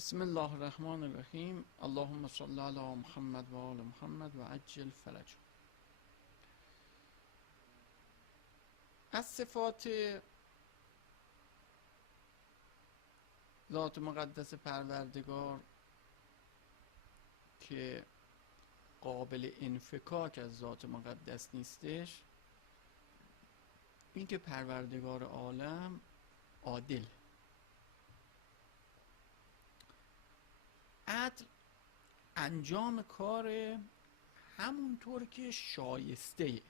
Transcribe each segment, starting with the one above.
بسم الله الرحمن الرحیم. اللهم صل علی محمد و آل محمد و عجل فرج. از صفات ذات مقدس پروردگار که قابل انفکاک از ذات مقدس نیستش، این که پروردگار عالم عادل. عدل انجام کار همونطور که شایسته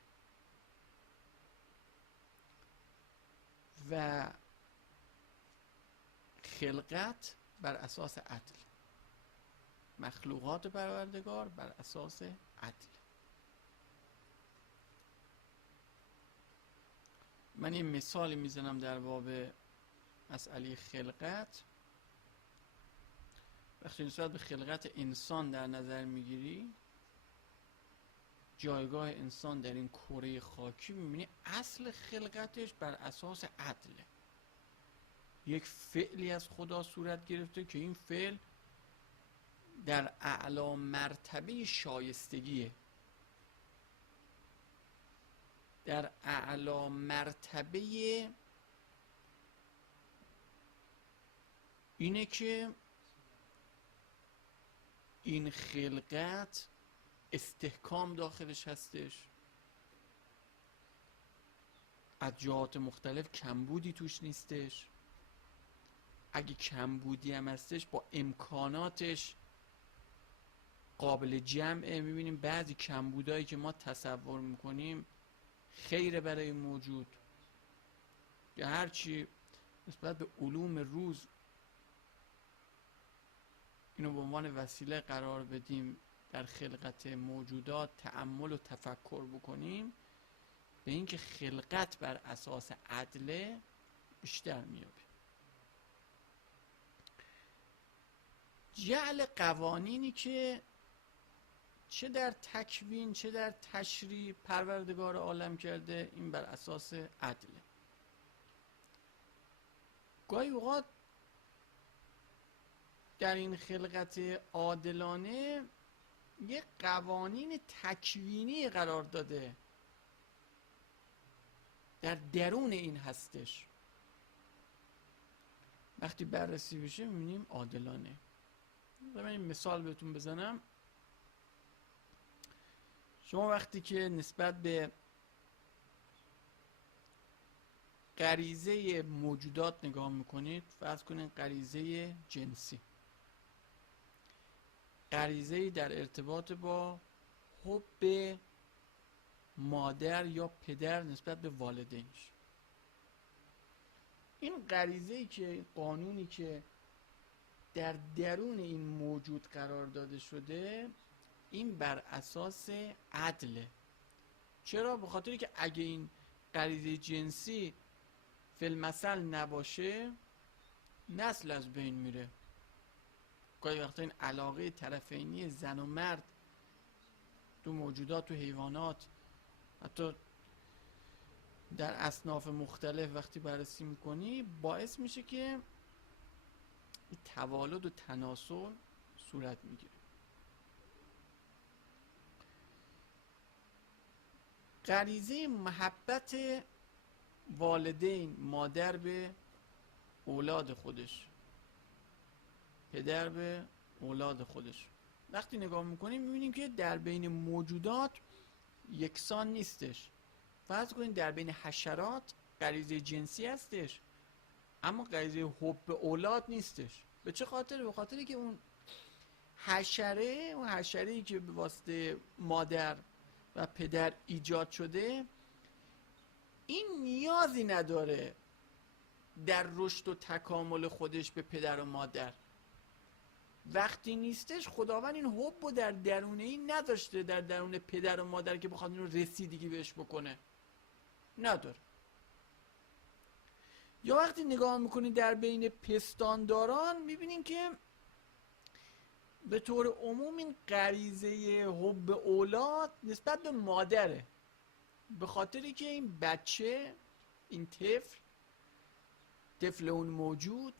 و خلقت بر اساس عدل، مخلوقات پروردگار بر اساس عدل. من این مثالی میزنم در باب مسئله خلقت. وقتی نسبت به خلقت انسان در نظر میگیری، جایگاه انسان در این کره خاکی، میبینی اصل خلقتش بر اساس عدله. یک فعلی از خدا صورت گرفته که این فعل در اعلی مرتبه شایستگیه، در اعلی مرتبه اینه که این خلقت استحکام داخلش هستش، از جهات مختلف کمبودی توش نیستش، اگه کمبودی هم هستش با امکاناتش قابل جمعه. میبینیم بعضی کمبودایی که ما تصور میکنیم خیره برای موجود، یا هرچی نسبت به علوم روز اینو به عنوان وسیله قرار بدیم در خلقت موجودات تأمل و تفکر بکنیم، به اینکه خلقت بر اساس عدله بیشتر میابیم. جعل قوانینی که چه در تکوین چه در تشریع پروردگار عالم کرده، این بر اساس عدله. گاهی اوقات در این خلقت عادلانه یک قوانین تکوینی قرار داده، در درون این هستش. وقتی بررسی بشه میبینیم عادلانه. من این مثال بهتون بزنم. شما وقتی که نسبت به غریزه موجودات نگاه میکنید، فرض کنید غریزه جنسی، غریزه در ارتباط با حب مادر یا پدر نسبت به والدینش، این غریزه‌ای که قانونی که در درون این موجود قرار داده شده، این بر اساس عدله. چرا؟ به خاطری که اگه این غریزه جنسی فی المثل نباشه، نسل از بین میره. گاهی وقتا این علاقه طرفینی زن و مرد تو موجودات، تو حیوانات، حتی در اصناف مختلف وقتی بررسی میکنی، باعث میشه که توالد و تناسل صورت میگیره. غریزه محبت والدین، مادر به اولاد خودش، پدر به اولاد خودش، وقتی نگاه میکنیم میبینیم که در بین موجودات یکسان نیستش. فرض کنید در بین حشرات غریزه جنسی هستش، اما غریزه حب به اولاد نیستش. به چه خاطر؟ به خاطری که اون حشره‌ای که به واسطه مادر و پدر ایجاد شده، این نیازی نداره در رشد و تکامل خودش به پدر و مادر. وقتی نیستش، خداوند این حب رو در درون این نداشته، در درون پدر و مادر، که بخواد این رو رسیدگی بهش بکنه، نداره. یا وقتی نگاه میکنید در بین پستانداران، میبینیم که به طور عموم این غریزه حب اولاد نسبت به مادره، به خاطری که این بچه، این طفل اون موجود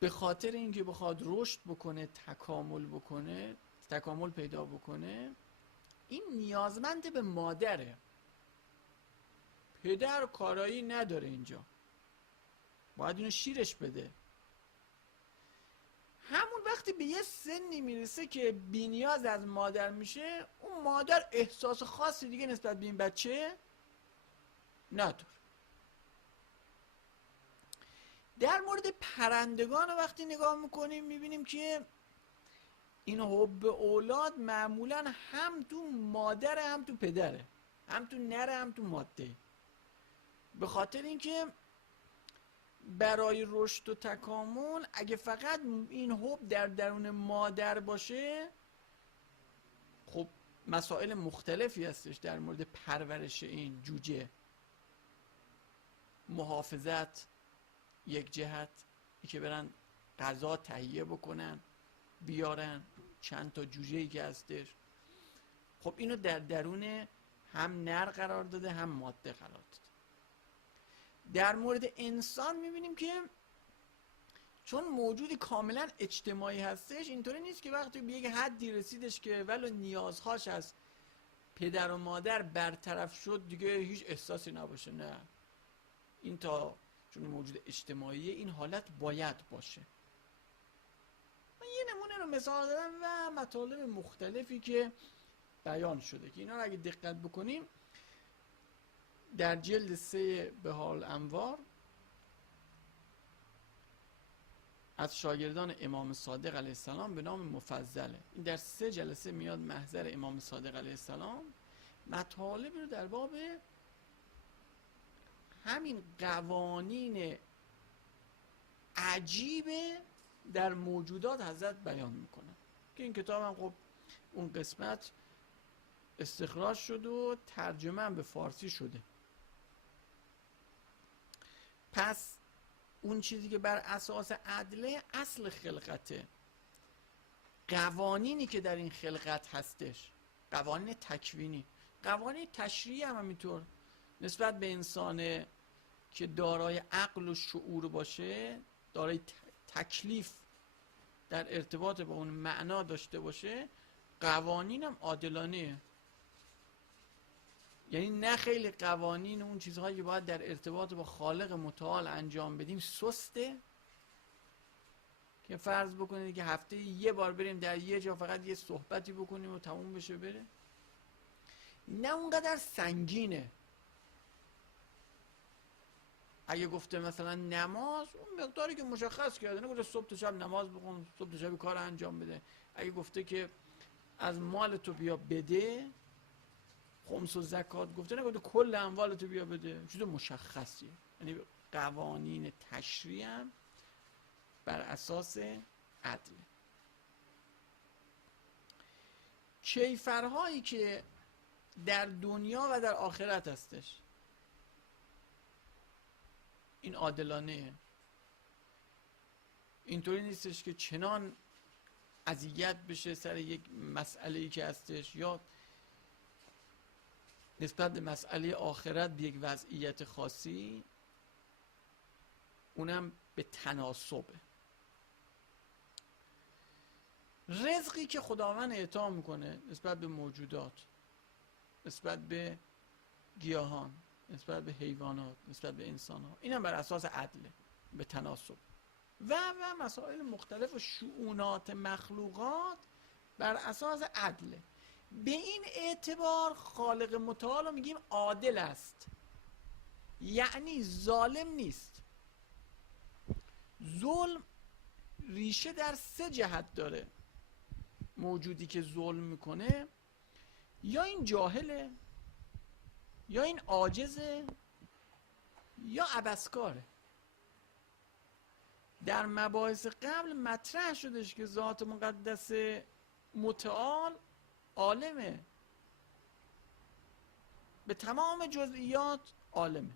به خاطر اینکه بخواد رشد بکنه، تکامل پیدا بکنه، این نیازمند به مادره. پدر کارایی نداره اینجا، باید اینو شیرش بده. همون وقتی به یه سنی میرسه که بی‌نیاز از مادر میشه، اون مادر احساس خاصی دیگه نسبت به این بچه نداره. در مورد پرندگان وقتی نگاه میکنیم میبینیم که این حب اولاد معمولا هم تو مادره هم تو پدره، هم تو نره هم تو ماده. به خاطر اینکه برای رشد و تکامل اگه فقط این حب در درون مادر باشه، خب مسائل مختلفی هستش در مورد پرورش این جوجه. محافظت یک جهت، که برن غذا تهیه بکنن بیارن، چند تا جوجه‌ای که هستش، خب اینو در درون هم نر قرار داده هم ماده قرار داده. در مورد انسان میبینیم که چون موجودی کاملا اجتماعی هستش، اینطوری نیست که وقتی به یک حدی رسیدش که ولو نیازهاش از پدر و مادر برطرف شد دیگه هیچ احساسی نباشه. نه، این تا چون موجود اجتماعی این حالت باید باشه. من یه نمونه رو مثال دادم و مطالب مختلفی که بیان شده که اینا رو اگه دقت بکنیم در جلد 3 بهار الانوار از شاگردان امام صادق علیه السلام به نام مفضله، این در 3 جلسه میاد محضر امام صادق علیه السلام، مطالب رو در باب همین قوانین عجیب در موجودات حضرت بیان میکنن که این کتاب هم خب اون قسمت استخراج شد و ترجمه هم به فارسی شده. پس اون چیزی که بر اساس عدله اصل خلقته، قوانینی که در این خلقت هستش، قوانین تکوینی، قوانین تشریعی هم همینطور نسبت به انسان که دارای عقل و شعور باشه، دارای تکلیف در ارتباط با اون معنا داشته باشه، قوانین هم عادلانه. یعنی نه خیلی قوانین اون چیزهایی که باید در ارتباط با خالق متعال انجام بدیم سسته، که فرض بکنید که هفته یه بار بریم در یه جا فقط یه صحبتی بکنیم و تموم بشه بره. نه اونقدر سنگینه. اگه گفته مثلا نماز، اون مقداری که مشخص کرده، نه گفته صبح تا شب نماز بخون، صبح تا شب کار انجام بده. اگه گفته که از مال تو بیا بده، خمس و زکات گفته، نه گفته کل اموال تو بیا بده، چیز مشخصیه. یعنی قوانین تشریع هم بر اساس عدل. کیفرهایی که در دنیا و در آخرت هستش، این عادلانه. اینطوری نیستش که چنان اذیت بشه سر یک مسئله‌ای که هستش، یا نسبت به مسئله آخرت به یک وضعیت خاصی، اونم به تناسبه. رزقی که خداوند اعطا میکنه نسبت به موجودات، نسبت به گیاهان، نسبت به حیوانات، نسبت به انسان ها، این هم بر اساس عدله، به تناسب. و مسائل مختلف و شؤونات مخلوقات بر اساس عدله. به این اعتبار خالق متعال رو میگیم عادل است، یعنی ظالم نیست. ظلم ریشه در 3 جهت داره. موجودی که ظلم میکنه یا این جاهله، یا این عاجزه، یا عبثکاره. در مباحث قبل مطرح شدش که ذات مقدس متعال عالمه، به تمام جزئیات عالمه.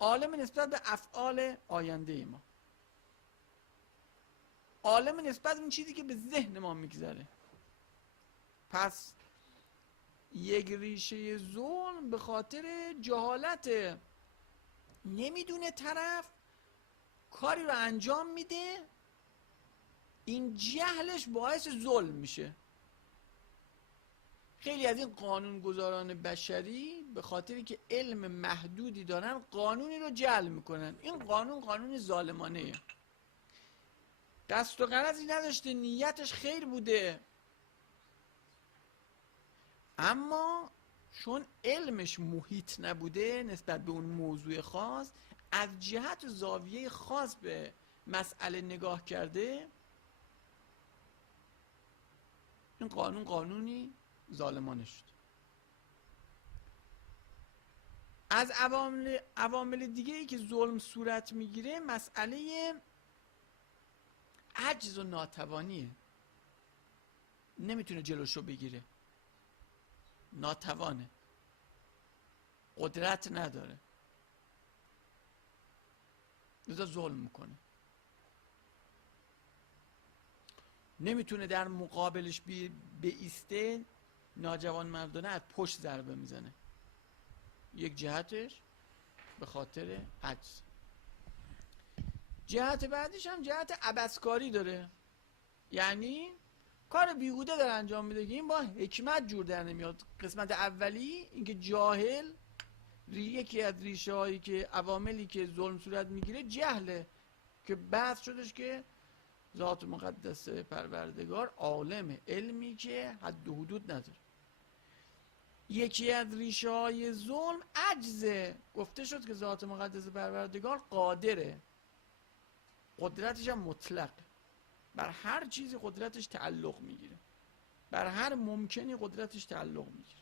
عالم نسبت به افعال آینده ما، عالم نسبت به اون چیزی که به ذهن ما میگذره. پس یک ریشه ظلم به خاطر جهالت، نمیدونه طرف کاری رو انجام میده، این جهلش باعث ظلم میشه. خیلی از این قانونگذاران بشری به خاطری که علم محدودی دارن قانونی رو جعل میکنن. این قانون ظالمانه، قصد و غرضی نداشته، نیتش خیر بوده، اما چون علمش محیط نبوده نسبت به اون موضوع خاص، از جهت زاویه خاص به مسئله نگاه کرده، این قانونی ظالمانه شد. از عوامل دیگه ای که ظلم صورت میگیره مسئله عجز و ناتوانیه. نمیتونه جلوشو بگیره، ناتوانه، قدرت نداره، لذا ظلم میکنه. نمیتونه در مقابلش بایسته، ناجوان مردانه از پشت ضربه میزنه. یک جهتش به خاطر عجز. جهت بعدش هم جهت عبثکاری داره، یعنی کار بیهوده داره انجام میده که این با حکمت جور در نمیاد. قسمت اولی اینکه جاهل، یکی از ریشه هایی که عواملی که ظلم صورت میگیره جهله، که بحث شدش که ذات مقدس پروردگار عالم، علمی که حد و حدود نداره. یکی از ریشه های ظلم عجزه. گفته شد که ذات مقدس پروردگار قادره، قدرتش هم مطلق، بر هر چیزی قدرتش تعلق میگیره، بر هر ممکنی قدرتش تعلق میگیره.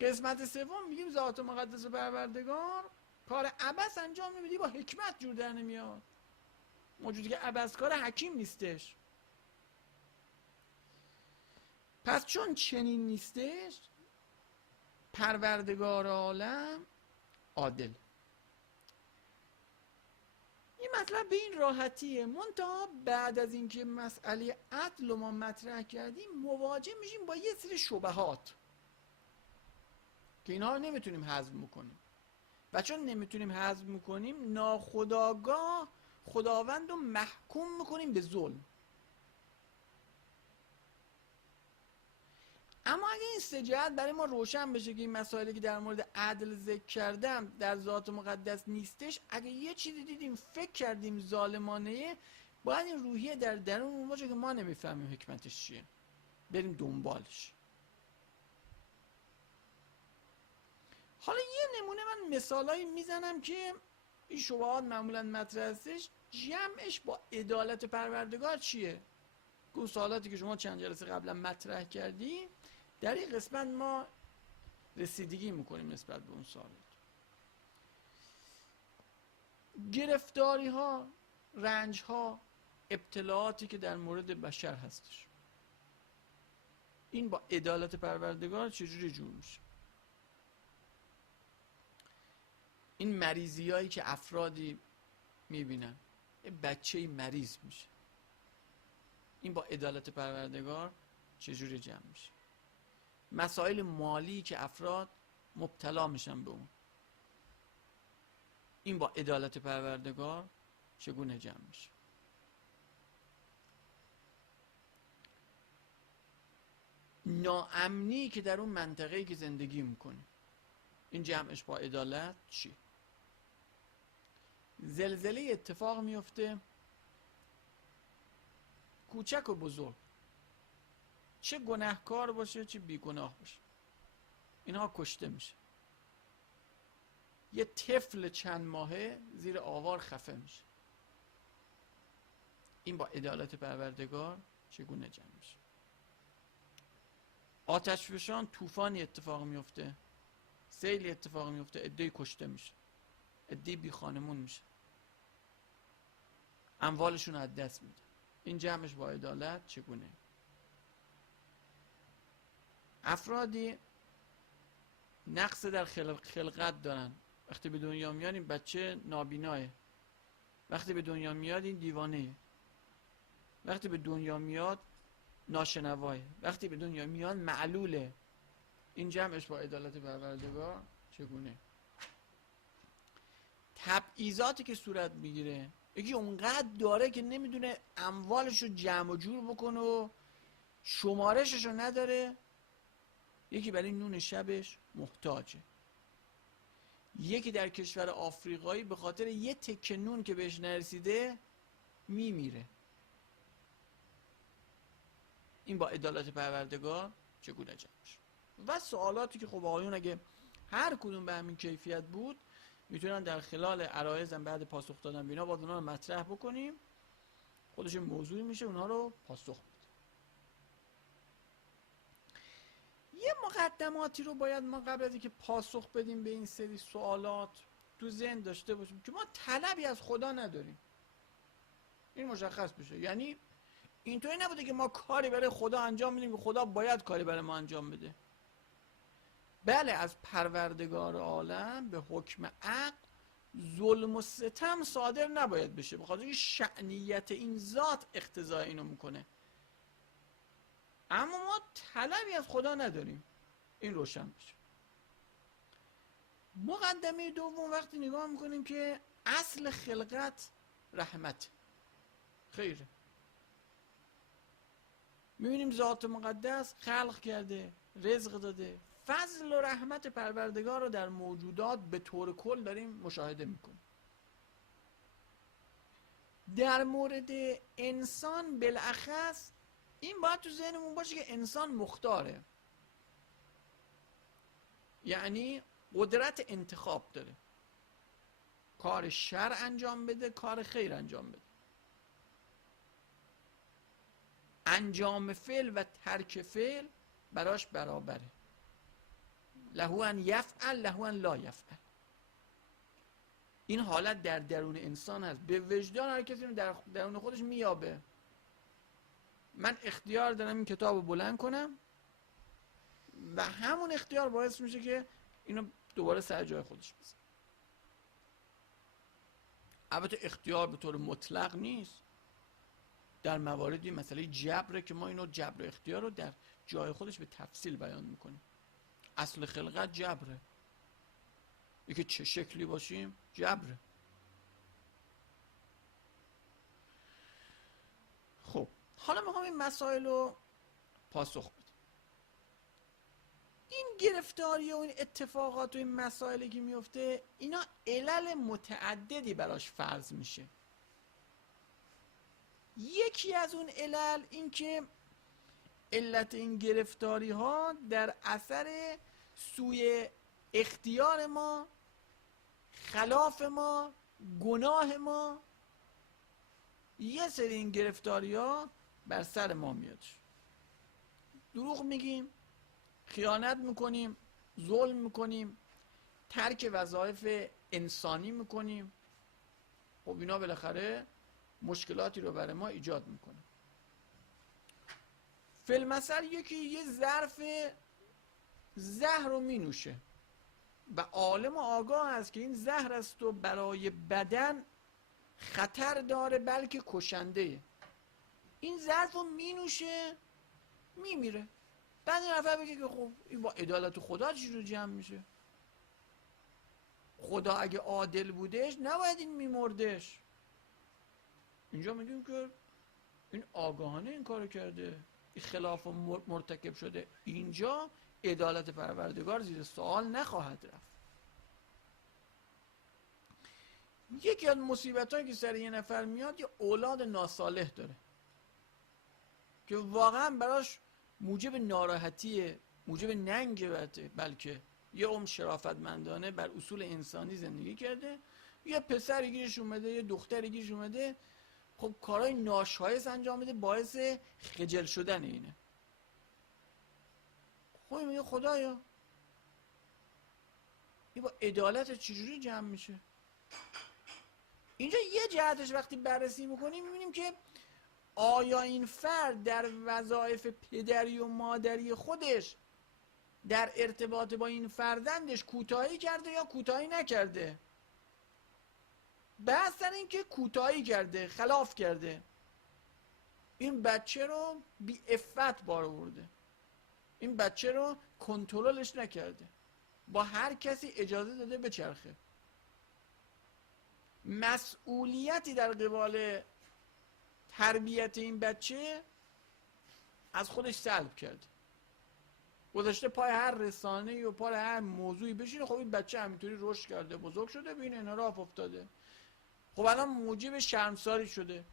قسمت سوم میگیم ذات مقدس پروردگار کار عبث انجام نمیده، با حکمت جور در نمیاد. موجودی که عبث کار حکیم نیستش. پس چون چنین نیستش، پروردگار عالم عادل. این مطلب به این راحتیه، منتها بعد از اینکه مسئله عدل رو ما مطرح کردیم مواجه میشیم با یه سری شبهات که اینها رو نمیتونیم هضم کنیم، و چون نمیتونیم هضم کنیم ناخودآگاه خداوند رو محکوم میکنیم به ظلم. اما اگه این سه جهت برای ما روشن بشه که این مسائلی که در مورد عدل ذکر کردم در ذات مقدس نیستش، اگه یه چیزی دیدیم فکر کردیم ظالمانه، باید این روحیه در درون باشه که ما نمیفهمیم حکمتش چیه، بریم دنبالش. حالا یه نمونه من مثالایی میزنم که این شبهات معمولا مطرح هستش، جمعش با عدالت پروردگار چیه؟ اون سوالاتی که شما چند جلسه قبلا مطرح کردیم، در این قسمت ما رسیدگی میکنیم نسبت به اون سوالات. گرفتاری ها، رنج ها، ابتلاعاتی که در مورد بشر هستش، این با عدالت پروردگار چجوری جور میشه؟ این مریضی هایی که افرادی میبینن، یه بچه‌ای مریض میشه، این با عدالت پروردگار چجوری جمع میشه؟ مسائل مالی که افراد مبتلا میشن به اون، این با عدالت پروردگار چگونه جمع میشه؟ ناامنی که در اون منطقه‌ای که زندگی میکنی، این جمعش با عدالت چی؟ زلزله اتفاق میفته، کوچک و بزرگ، چه گناهکار باشه چه بیگناه باشه، اینها کشته میشه. یه طفل چند ماهه زیر آوار خفه میشه. این با عدالت پروردگار چگونه جمع میشه؟ آتشفشان، طوفانی اتفاق میفته، سیلی اتفاق میفته، عده‌ای کشته میشه، عده‌ای بی خانمون میشه، اموالشون از دست میده. این جمعش با عدالت چگونه؟ افرادی نقص در خلقت دارن، وقتی به دنیا میاد این بچه نابیناه، وقتی به دنیا میاد این دیوانه، وقتی به دنیا میاد ناشنواه، وقتی به دنیا میاد معلوله. این جمعش با عدالت پروردگار چگونه؟ تبعیضاتی که صورت میگیره. یکی اونقدر داره که نمیدونه اموالش رو جمع و جور بکنه و شمارشش رو نداره. یکی برای نون شبش محتاجه. یکی در کشور آفریقایی به خاطر یه تکه نون که بهش نرسیده میمیره. این با عدالت پروردگار چگونه جمع میشه؟ و سوالاتی که خب آقایون اگه هر کدوم به همین کیفیت بود میتونن در خلال عرایزم بعد پاسخ دادن بینا باز اونها رو مطرح بکنیم، خودش موضوعی میشه اونها رو پاسخ بده. یه مقدماتی رو باید ما قبل از اینکه پاسخ بدیم به این سری سوالات تو ذهن داشته باشیم که ما طلبی از خدا نداریم. این مشخص بشه. یعنی اینطوری نبوده که ما کاری برای خدا انجام میدیم که خدا باید کاری برای ما انجام بده. بله، از پروردگار عالم به حکم عقل ظلم و ستم صادر نباید بشه، بخاطر اینکه شأنیت این ذات اقتضای اینو میکنه. اما ما طلبی از خدا نداریم. این روشن بشه. مقدمه دوم وقتی نگاه میکنیم که اصل خلقت رحمت، خیره. میبینیم ذات مقدس خلق کرده، رزق داده، فضل و رحمت پروردگار رو در موجودات به طور کل داریم مشاهده میکنیم. در مورد انسان بالاخص این باید تو ذهنمون باشه که انسان مختاره، یعنی قدرت انتخاب داره، کار شر انجام بده، کار خیر انجام بده. انجام فعل و ترک فعل براش برابره. له ان یفعل له ان لا یفعل. این حالت در درون انسان هست. به وجدان هر کسی رو در درون خودش میابه. من اختیار دارم این کتاب رو بلند کنم و همون اختیار باعث میشه که اینو دوباره سر جای خودش بزنه. البته اختیار به طور مطلق نیست. در مواردی مسئله جبره که ما اینو جبر اختیار رو در جای خودش به تفصیل بیان میکنیم. اصل خلقت جبره. اینکه چه شکلی باشیم جبره. خب حالا میخوام این مسائل رو پاسخ بدیم. این گرفتاری و این اتفاقات و این مسائلی که میفته اینا علل متعددی براش فرض میشه. یکی از اون علل این که علت این گرفتاری ها در اثر سوی اختیار ما، خلاف ما، گناه ما، یه سری این گرفتاری ها بر سر ما میاد. دروغ میگیم، خیانت میکنیم، ظلم میکنیم، ترک وظایف انسانی میکنیم. خب اینا بالاخره مشکلاتی رو برای ما ایجاد میکنه. فی‌المثل یکی یه ظرف زهر رو می نوشه و عالم و آگاه است که این زهر است و برای بدن خطر داره بلکه کشنده. این ظرف رو می نوشه می میره. بعد این نفر بگه که خب این با عدالت خدا چجور جمع میشه؟ خدا اگه عادل بودش نباید این میمردش. اینجا میگیم که این آگاهانه این کارو کرده، این خلاف مرتکب شده. اینجا عدالت پروردگار زیر سوال نخواهد رفت. یکی از مصیبت‌هایی که سر یه نفر میاد یه اولاد ناصالح داره که واقعا براش موجب ناراحتیه، موجب ننگ، بلکه یه عمر شرافتمندانه بر اصول انسانی زندگی کرده، یه پسری گیرش اومده، یه دختری گیرش اومده، خب کارهای ناشایست انجام میده، باعث خجل شدن اینه. خب میگه خدایا این با عدالت چجوری جمع میشه؟ اینجا یه جهتش وقتی بررسی میکنیم میبینیم که آیا این فرد در وظایف پدری و مادری خودش در ارتباط با این فرزندش کوتاهی کرده یا کوتاهی نکرده؟ بحث سر این که کوتاهی کرده، خلاف کرده. این بچه رو بی عفت بار آورده، این بچه رو کنترلش نکرده، با هر کسی اجازه داده بچرخه. مسئولیتی در قبال تربیت این بچه از خودش سلب کرده، گذاشته پای هر رسانه‌ای و پای هر موضوعی بشینه. خب این بچه همینطوری رشد کرده، بزرگ شده، ببین انحراف افتاده. خب الان موجب شرمساری شده.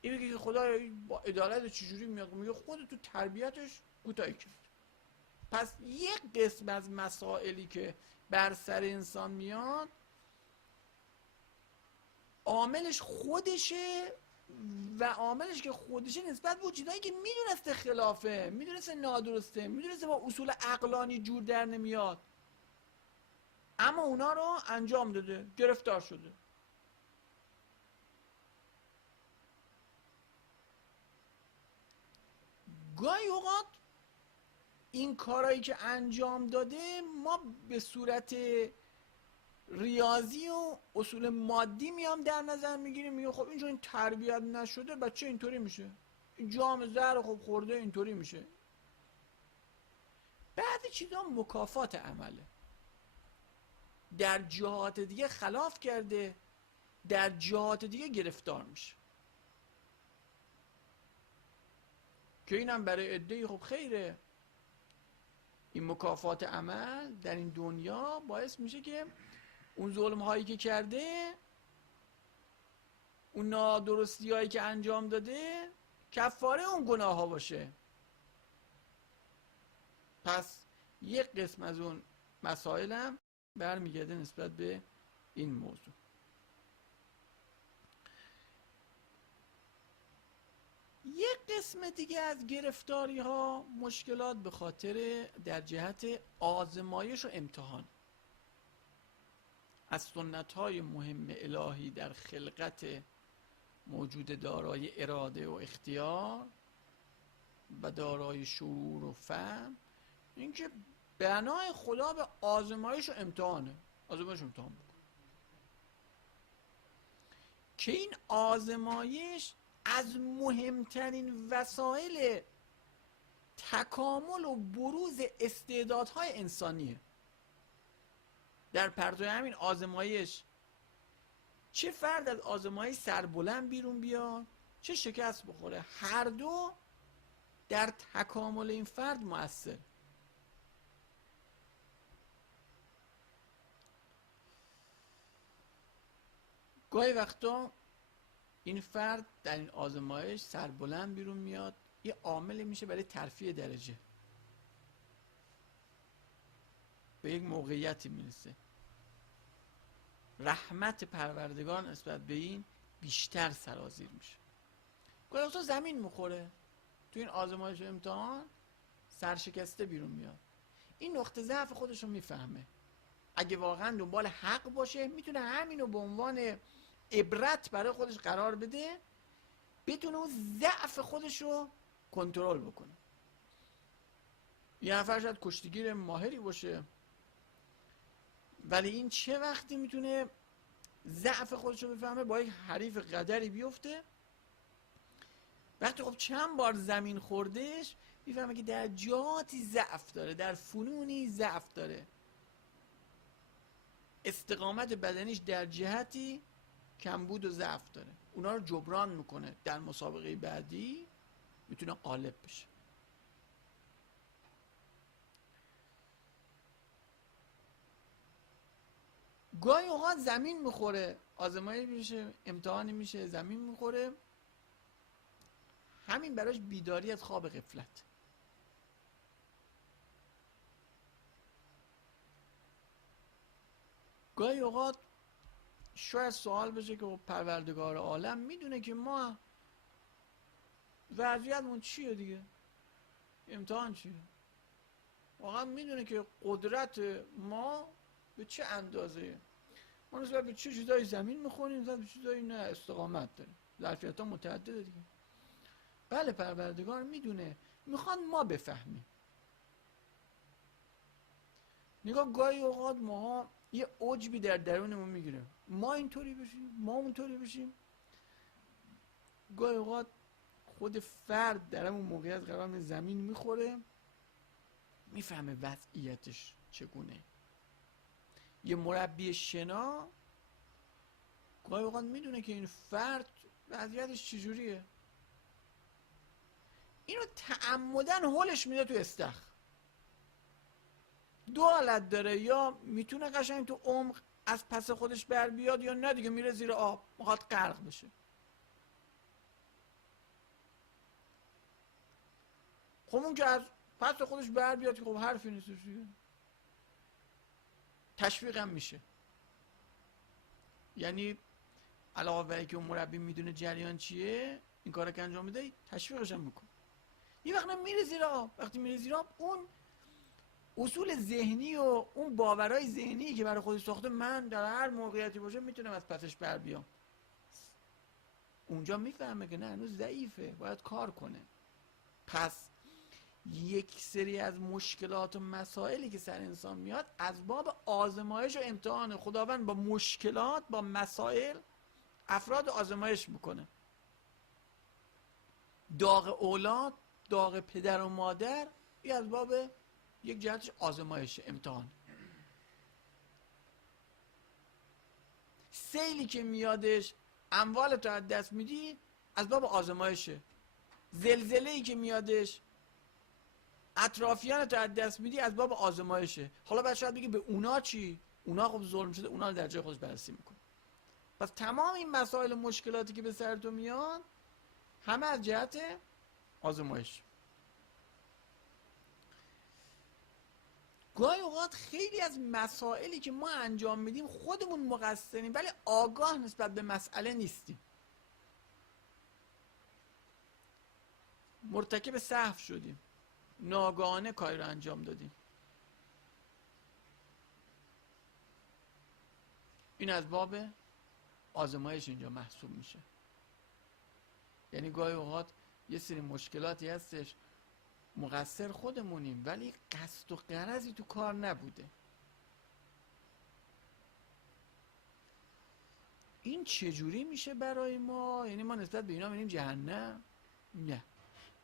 این میگه که خدا با عدالت چجوری میاد؟ میگه خودت تو تربیتش کوتاهی کرد. پس یک قسم از مسائلی که بر سر انسان میاد عاملش خودشه، و عاملش که خودشه نسبت به چیزایی که میدونسته خلافه، میدونسته نادرسته، میدونسته با اصول عقلانی جور در نمیاد، اما اونا رو انجام داده، گرفتار شده. گاهی اوقات این کارهایی که انجام داده ما به صورت ریاضی و اصول مادی میام در نظر میگیریم، میگه خب اینجا این تربیت نشده بچه اینطوری میشه، این جام زهر خب خورده اینطوری میشه. بعضی چیزا مکافات عمله، در جهات دیگه خلاف کرده، در جهات دیگه گرفتار میشه، که اینم برای عده‌ای خب خیره. این مکافات عمل در این دنیا باعث میشه که اون ظلم هایی که کرده، اون نادرستی هایی که انجام داده کفاره اون گناه ها باشه. پس یک قسم از اون مسائل هم برمیگرده نسبت به این موضوع. یک قسم دیگه از گرفتاری ها، مشکلات به خاطر در جهت آزمایش و امتحان از سنت های مهم الهی در خلقت موجود دارای اراده و اختیار و دارای شعور و فهم، اینکه بنای خدا به آزمایش و امتحانه، آزمایش و امتحان بکن که این آزمایش از مهمترین وسایل تکامل و بروز استعدادهای انسانیه. در پرتو همین آزمایش چه فرد از آزمایش سربلند بیرون بیاد، چه شکست بخوره، هر دو در تکامل این فرد مؤثر. گاهی وقتا این فرد در این آزمایش سربلند بیرون میاد، یه عامل میشه برای ترفیع درجه، به یک موقعیتی میرسه، رحمت پروردگار نسبت به این بیشتر سرازیر میشه. گاهی وقتا زمین میخوره تو این آزمایش و امتحان، سرشکسته بیرون میاد، این نقطه ضعف خودش رو میفهمه. اگه واقعا دنبال حق باشه میتونه همینو به عنوان عبرت برای خودش قرار بده، بتونه اون ضعف خودش رو کنترل بکنه. یه نفر شاید کشتیگیر ماهری باشه، ولی این چه وقتی میتونه ضعف خودش رو بفهمه؟ با یک حریف قدری بیفته، وقتی خب چند بار زمین خوردهش میفهمه که در جهاتی ضعف داره، در فنونی ضعف داره، استقامت بدنیش در جهتی کمبود و ضعف داره، اونا رو جبران میکنه، در مسابقه بعدی میتونه غالب بشه. گاهی اوقات زمین میخوره، آزمایش میشه، امتحانی میشه، زمین میخوره، همین براش بیداری از خواب غفلت. گاهی اوقات شاید سوال بشه که پروردگار عالم میدونه که ما وضعیتمون چیه دیگه، امتحان چیه، واقعا میدونه که قدرت ما به چه اندازه، ما نسبت به چه چیزایی زمین میخوریم، نسبت به چیزایی نه استقامت داریم، ظرفیت ها متعدده دیگه. بله پروردگار میدونه، میخواد ما بفهمیم. نگاه گاهی اوقات ما یه عجبی در درونمون میگیره، ما اینطوری بشیم، ما اونطوری بشیم. گاهی اوقات خود فرد در همون موقعیت قرار میگیره، زمین میخوره، میفهمه وضعیتش چگونه. یه مربی شنا گاهی اوقات میدونه که این فرد وضعیتش چجوریه، اینو تعمدن هولش میده تو استخر. دو حالت داره، یا میتونه قشنگ تو عمق از پس خودش بر بیاد، یا نه دیگه میره زیر آب، میخواد غرق بشه. خب اون که از پس خودش بر بیاد که خب حرفی نیستش دیگه، تشویق هم میشه. یعنی علاوه بر اینکه اون مربی میدونه جریان چیه، این کارو که انجام میده تشویقش هم میکنه. یه وقت میره زیر آب، وقتی میره زیر آب اون اصول ذهنی و اون باورهای ذهنی که برای خودش ساخته، من در هر موقعیتی باشه میتونم از پسش بر بیام، اونجا میفهمه که نه، هنوز ضعیفه، باید کار کنه. پس یک سری از مشکلات و مسائلی که سر انسان میاد از باب آزمایش و امتحان. خداوند با مشکلات، با مسائل افراد آزمایش میکنه. داغ اولاد، داغ پدر و مادر، این از باب یک جهتش آزمایش، امتحان. سیلی که میادش اموالت رو از دست میدی، از باب آزمایشه. زلزله‌ای که میادش اطرافیانت رو از دست میدی، از باب آزمایشه. حالا بعد شاید بگی به اونا چی؟ اونا خب ظلم شده، اونا رو در جای خودش بررسی میکنه. پس تمام این مسائل و مشکلاتی که به سر تو میاد همه از جهت آزمایش. گاهی اوقات خیلی از مسائلی که ما انجام میدیم خودمون مقصریم، ولی آگاه نسبت به مسئله نیستیم. مرتکب سهو شدیم، ناگهانه کاری رو انجام دادیم. این از باب آزمایش اینجا محسوب میشه. یعنی گاهی اوقات یه سری مشکلاتی هستش مقصر خودمونیم، ولی قصد و غرضی تو کار نبوده. این چجوری میشه برای ما؟ یعنی ما نسبت به اینا میریم جهنم؟ نه.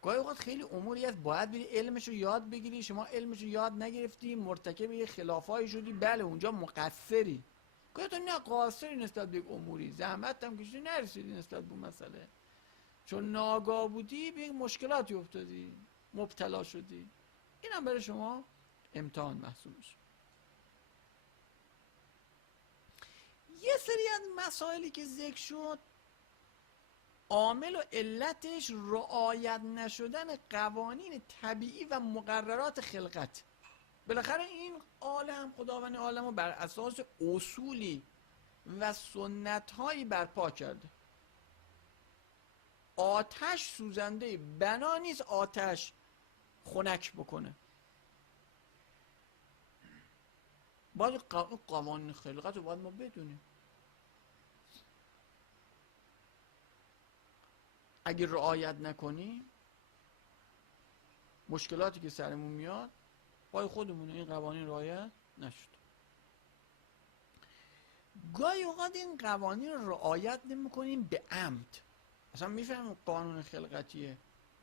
گاهی اوقات خیلی اموری هست باید بری علمش رو یاد بگیری، شما علمش رو یاد نگرفتی، مرتکب یه خلافایی شدی، بله اونجا مقصری. گاهی تو نه قاصری نسبت به اموری، زحمت هم کشیدی نرسیدی نسبت به مسئله، چون ناآگاه بودی به مشکلاتی افتادی، مبتلا شدی. این هم برای شما امتحان محسوب میشه. یه سری از مسائلی که ذکر شد عامل و علتش رعایت نشدن قوانین طبیعی و مقررات خلقت. بالاخره این عالم، خداوند عالم رو بر اساس اصولی و سنت‌هایی برپا کرده. آتش سوزنده بنا نیست آتش خنک بکنه. باید قوانین خلقت رو باید ما بدونیم. اگه رعایت نکنیم مشکلاتی که سرمون میاد پای خودمونه، این قوانین رعایت نشد. گاهی اوقات این قوانین رو رعایت نمی‌کنیم به عمد. اصلا میفهمیم قانون خلقتیه،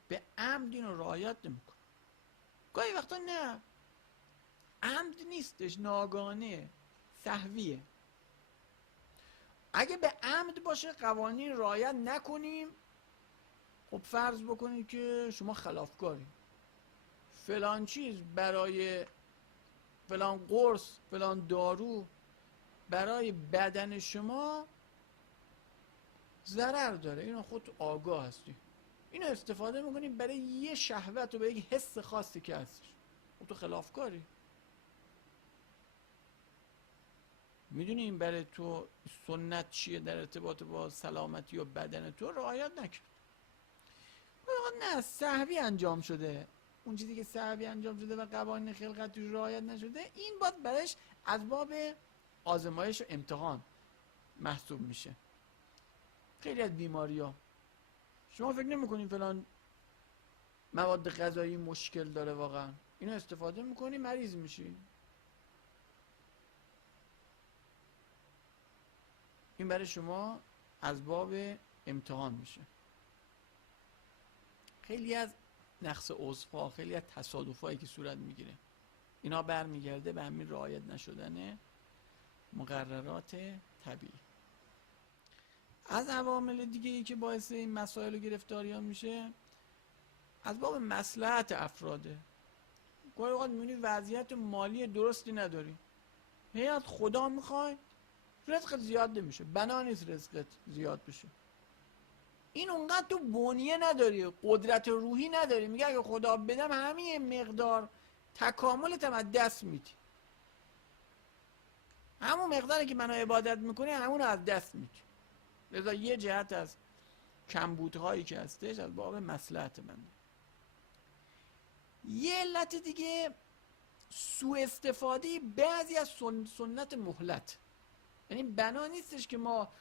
به عمد این رو رعایت نمی‌کنیم. گاهی وقتا نه، عمد نیستش، ناگهانه، سهویه. اگه به عمد باشه قوانین رعایت نکنیم، خب فرض بکنید که شما خلافکاری، فلان چیز برای فلان قرص، فلان دارو برای بدن شما ضرر داره، اینو خود آگاه هستی، اینو استفاده میکنی برای یه شهوت و برای یک حس خاصی که هستش، خب تو خلافکاری. میدونی این برای تو سنت چیه در ارتباط با سلامتی و بدن تو، رعایت نکرد. نه، سهوی انجام شده، اون چیزی که سهوی انجام شده و قوانین خلقتی رعایت نشده، این باید برایش از باب آزمایش و امتحان محسوب میشه. خیلی از بیماری‌ها شما فکر نمی‌کنین فلان مواد غذایی مشکل داره، واقعا اینو استفاده می‌کنی مریض میشی. این برای شما از باب امتحان میشه. خیلی از نقص عضوها، خیلی از تصادفایی که صورت میگیره، اینا برمیگرده به همین رعایت نشدن مقررات طبیعی. از عوامل دیگه ای که باعث این مسائل و گرفتاری ها میشه از باب مصلحت افراده. گاهی اوقات میبینی وضعیت مالی درستی نداری، هی از خدا میخوای، رزقت زیاد نمیشه، بنا نیست رزقت زیاد بشه. این اونقدر تو بنیه نداری، قدرت روحی نداری، میگه اگه خدا بدم همین مقدار تکاملت هم از دست میدی، همون مقداری که منو عبادت میکنی همون رو از دست میدی. لذا یه جهت از کمبودهایی که هستش از باب مصلحت من. یه علت دیگه سوء استفاده بعضی از سنت مهلت، یعنی بنا نیستش که ما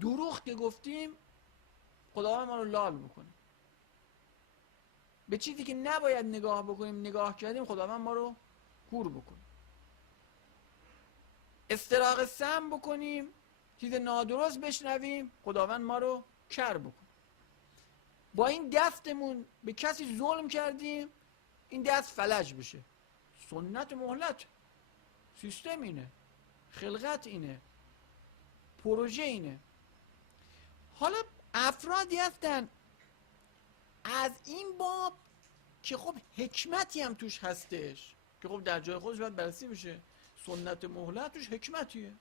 دروغ که گفتیم خداوند ما رو لال بکنه، به چیزی که نباید نگاه بکنیم نگاه کردیم خداوند ما رو کور بکنه، استراق سم بکنیم چیز نادرست بشنویم خداوند ما رو کر بکنه، با این دستمون به کسی ظلم کردیم این دست فلج بشه. سنت مهلت، سیستم اینه، خلقت اینه، پروژه اینه. حالا افرادی هستن از این باب که خب حکمتی هم توش هستش که خب در جای خودش باید بررسی بشه. سنت مهلت توش حکمتیه،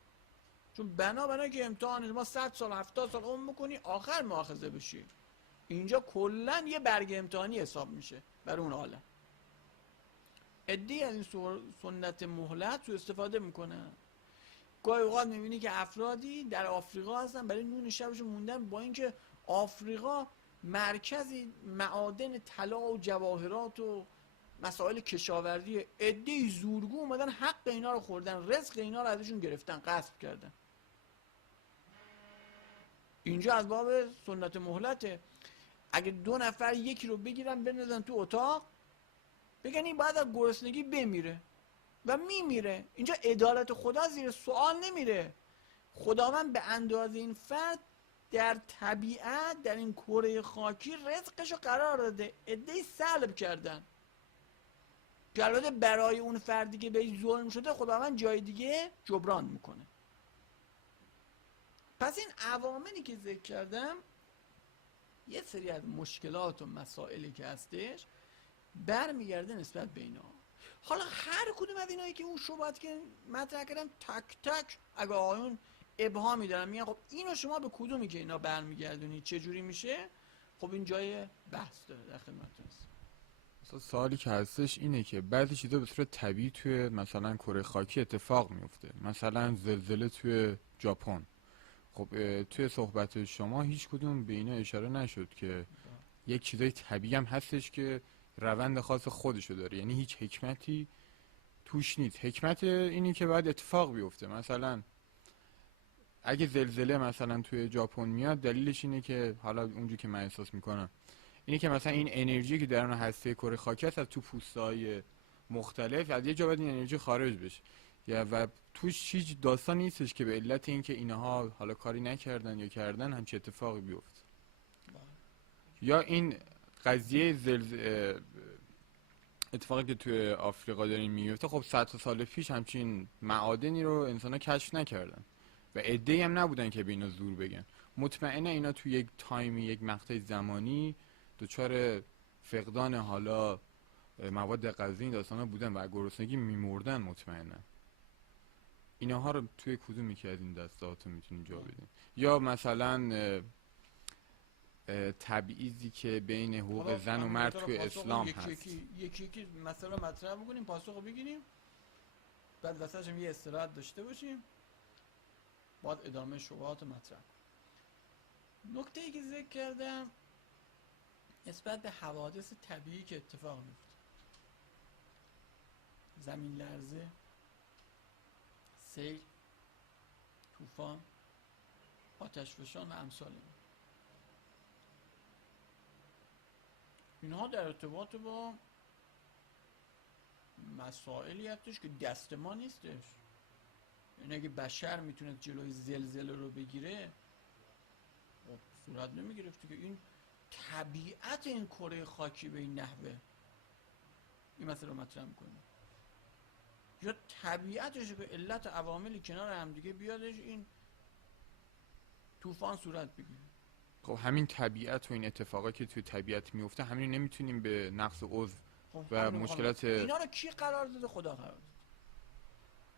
چون بنا که امتحان ما 100 سال 70 سال عمر بکنی آخر مؤاخذه بشی، اینجا کلا یه برگ امتحانی حساب میشه برای اون عالم. عده‌ای از این سنت مهلت رو استفاده میکنن. گاهی اوقات میبینی که افرادی در آفریقا هستن برای نون شبشون موندن، با اینکه آفریقا مرکزی معادن طلا و جواهرات و مسائل کشاورزی، عده‌ای زورگو اومدن حق اینا رو خوردن، رزق اینا رو ازشون گرفتن، غصب کردن. اینجا از باب سنت مهلته. اگه 2 نفر یکی رو بگیرن بندازن تو اتاق بگن این باید از گرسنگی بمیره و میمیره، اینجا عدالت خدا زیر سوال نمیره. خداوند به اندازه این فرد در طبیعت در این کره خاکی رزقشو قرار داده، عده‌ای سلب کردن که البته برای اون فردی که بهش ظلم شده خداوند جای دیگه جبران میکنه. پس این عواملی که ذکر کردم یه سری از مشکلات و مسائلی که هستش برمیگرده نسبت به اینا. حالا هر کدوم از اینایی که اون شبهات که مطرح کردم تک تک اگه آقایون ابهامی دارن میگن خب اینو شما به کدومی که اینا برمیگردونید چه جوری میشه، خب این جای بحث داره، در خدمتتون هستم. سوالی که هستش اینه که بعضی چیزا به صورت طبیعی توی مثلا کره خاکی اتفاق میفته، مثلا زلزله توی ژاپن. خب توی صحبت شما هیچ کدوم به اینا اشاره نشد که یک چیزای طبیعی هم هستش که روند خاص خودشو داره، یعنی هیچ حکمتی توش نیست. حکمت اینی که باید اتفاق بیفته. مثلا اگه زلزله مثلا توی ژاپن میاد دلیلش اینه که حالا اونجوری که من احساس میکنم اینه که مثلا این انرژی که درون هسته کره خاکی هست از تو پوستهای مختلف از یه جا باید این انرژی خارج بشه و توش هیچ داستان نیستش که به علت اینکه اینها حالا کاری نکردن یا کردن همچین اتفاقی بیفته. یا این قضیه اتفاقی که توی آفریقا دارین میفته، خب 100 سال پیش همچین معادنی رو انسان‌ها کشف نکردن و عده‌ای هم نبودن که به اینا زور بگن. مطمئنه اینا توی یک تایمی، یک مقطع زمانی دچار فقدان حالا مواد غذایی این داستانا بودن و گرسنگی میمردن مطمئنا. اینها رو توی کدومی که از این دستات میتونیم جا بدیم؟ یا مثلا تبعیضی که بین حقوق زن و مرد توی اسلام هست. یکی مثلا مطرح بکنیم، پاسخو بگیریم، بعد وسطش هم یه استراحت داشته باشیم، بعد ادامه شبهات مطرح. نکته‌ای که ذکر کردم نسبت به حوادث طبیعی که اتفاق میفته، زمین لرزه، سیل، طوفان، آتشفشان و امثال اینها در ارتباط با مسائلی هستش که دست ما نیستش. یعنی اگه بشر میتونه جلوی زلزله رو بگیره خب صورت نمیگرفته که این طبیعت این کره خاکی به این نحوه این مسئله رو مطرح میکنه، یا طبیعتش به علت عواملی کنار هم دیگه بیادش این طوفان صورت بگیره. خب همین طبیعت و این اتفاقا که توی طبیعت میفته همین نمیتونیم به نقص عضو خب و همینو مشکلات اینا رو کی قرار داده؟ خدا قرار داده.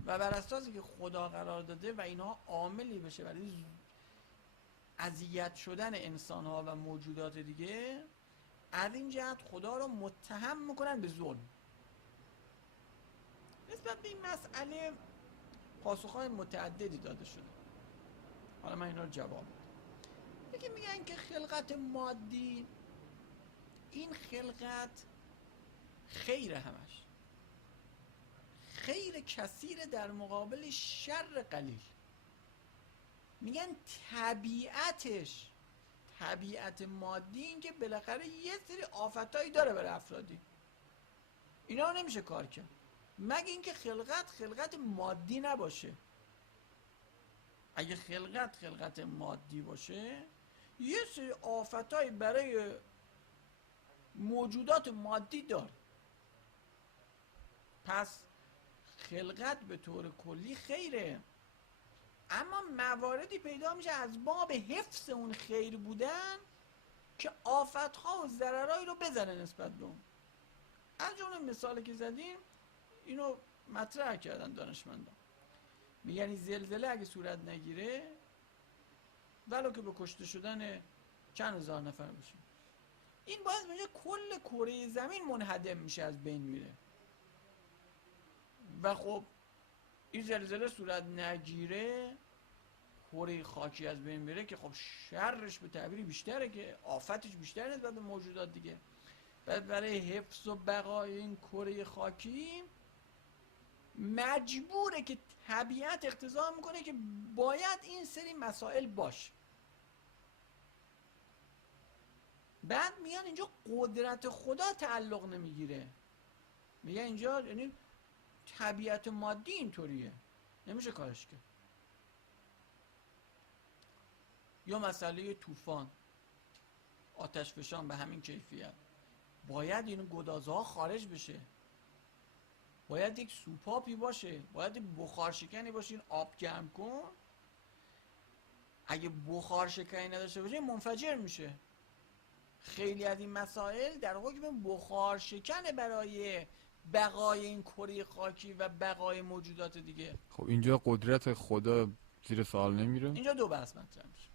و بر اساسی که خدا قرار داده و اینها عاملی بشه برای اذیت شدن انسان ها و موجودات دیگه، از این جهت خدا رو متهم میکنن به ظلم. نسبت به این مسئله پاسخهای متعددی داده شده. حالا من اینا رو جواب میدم. میگن که خلقت مادی، این خلقت خیر همش، خیر کثیر در مقابل شر قلیل. میگن طبیعتش، طبیعت مادی این که بالاخره یه سری آفتایی داره برای افرادی، اینا رو نمیشه کار کرد مگه اینکه خلقت مادی نباشه. اگه خلقت مادی باشه، یه سری آفتایی برای موجودات مادی داره. پس خلقت به طور کلی خیره، اما مواردی پیدا میشه از باب حفظ اون خیر بودن که آفتها و ضررهایی رو بزنه نسبت به اون. از جمله مثالی که زدیم اینو مطرح کردن دانشمندان، میگن این زلزله اگه صورت نگیره ولو که به کشته شدن چند هزار نفر باشه، این باعث میشه کل کره زمین منهدم میشه، از بین میره. و خب این زلزله صورت نگیره، کره خاکی از بین میره که خب شرش به تعبیری بیشتره، که آفتش بیشتره نسبت به موجودات دیگه. بعد برای حفظ و بقای این کره خاکی مجبوره که طبیعت اقتضا میکنه که باید این سری مسائل باشه. بعد میگن اینجا قدرت خدا تعلق نمیگیره، میگن اینجا یعنی طبیعت مادی اینطوریه، نمیشه کارش کرد. یا مسئله طوفان، آتش فشان به همین کیفیت، باید این گدازها خارج بشه، باید یک سوپاپی باشه، باید بخار شکنی باشه، این آب گرم کن. اگه بخار شکنی نداشته باشه منفجر میشه. خیلی از این مسائل در حکم بخار شکن برای بقای این کره خاکی و بقای موجودات دیگه. خب اینجا قدرت خدا زیر سوال نمیره؟ اینجا دو بحث مطرح میشه.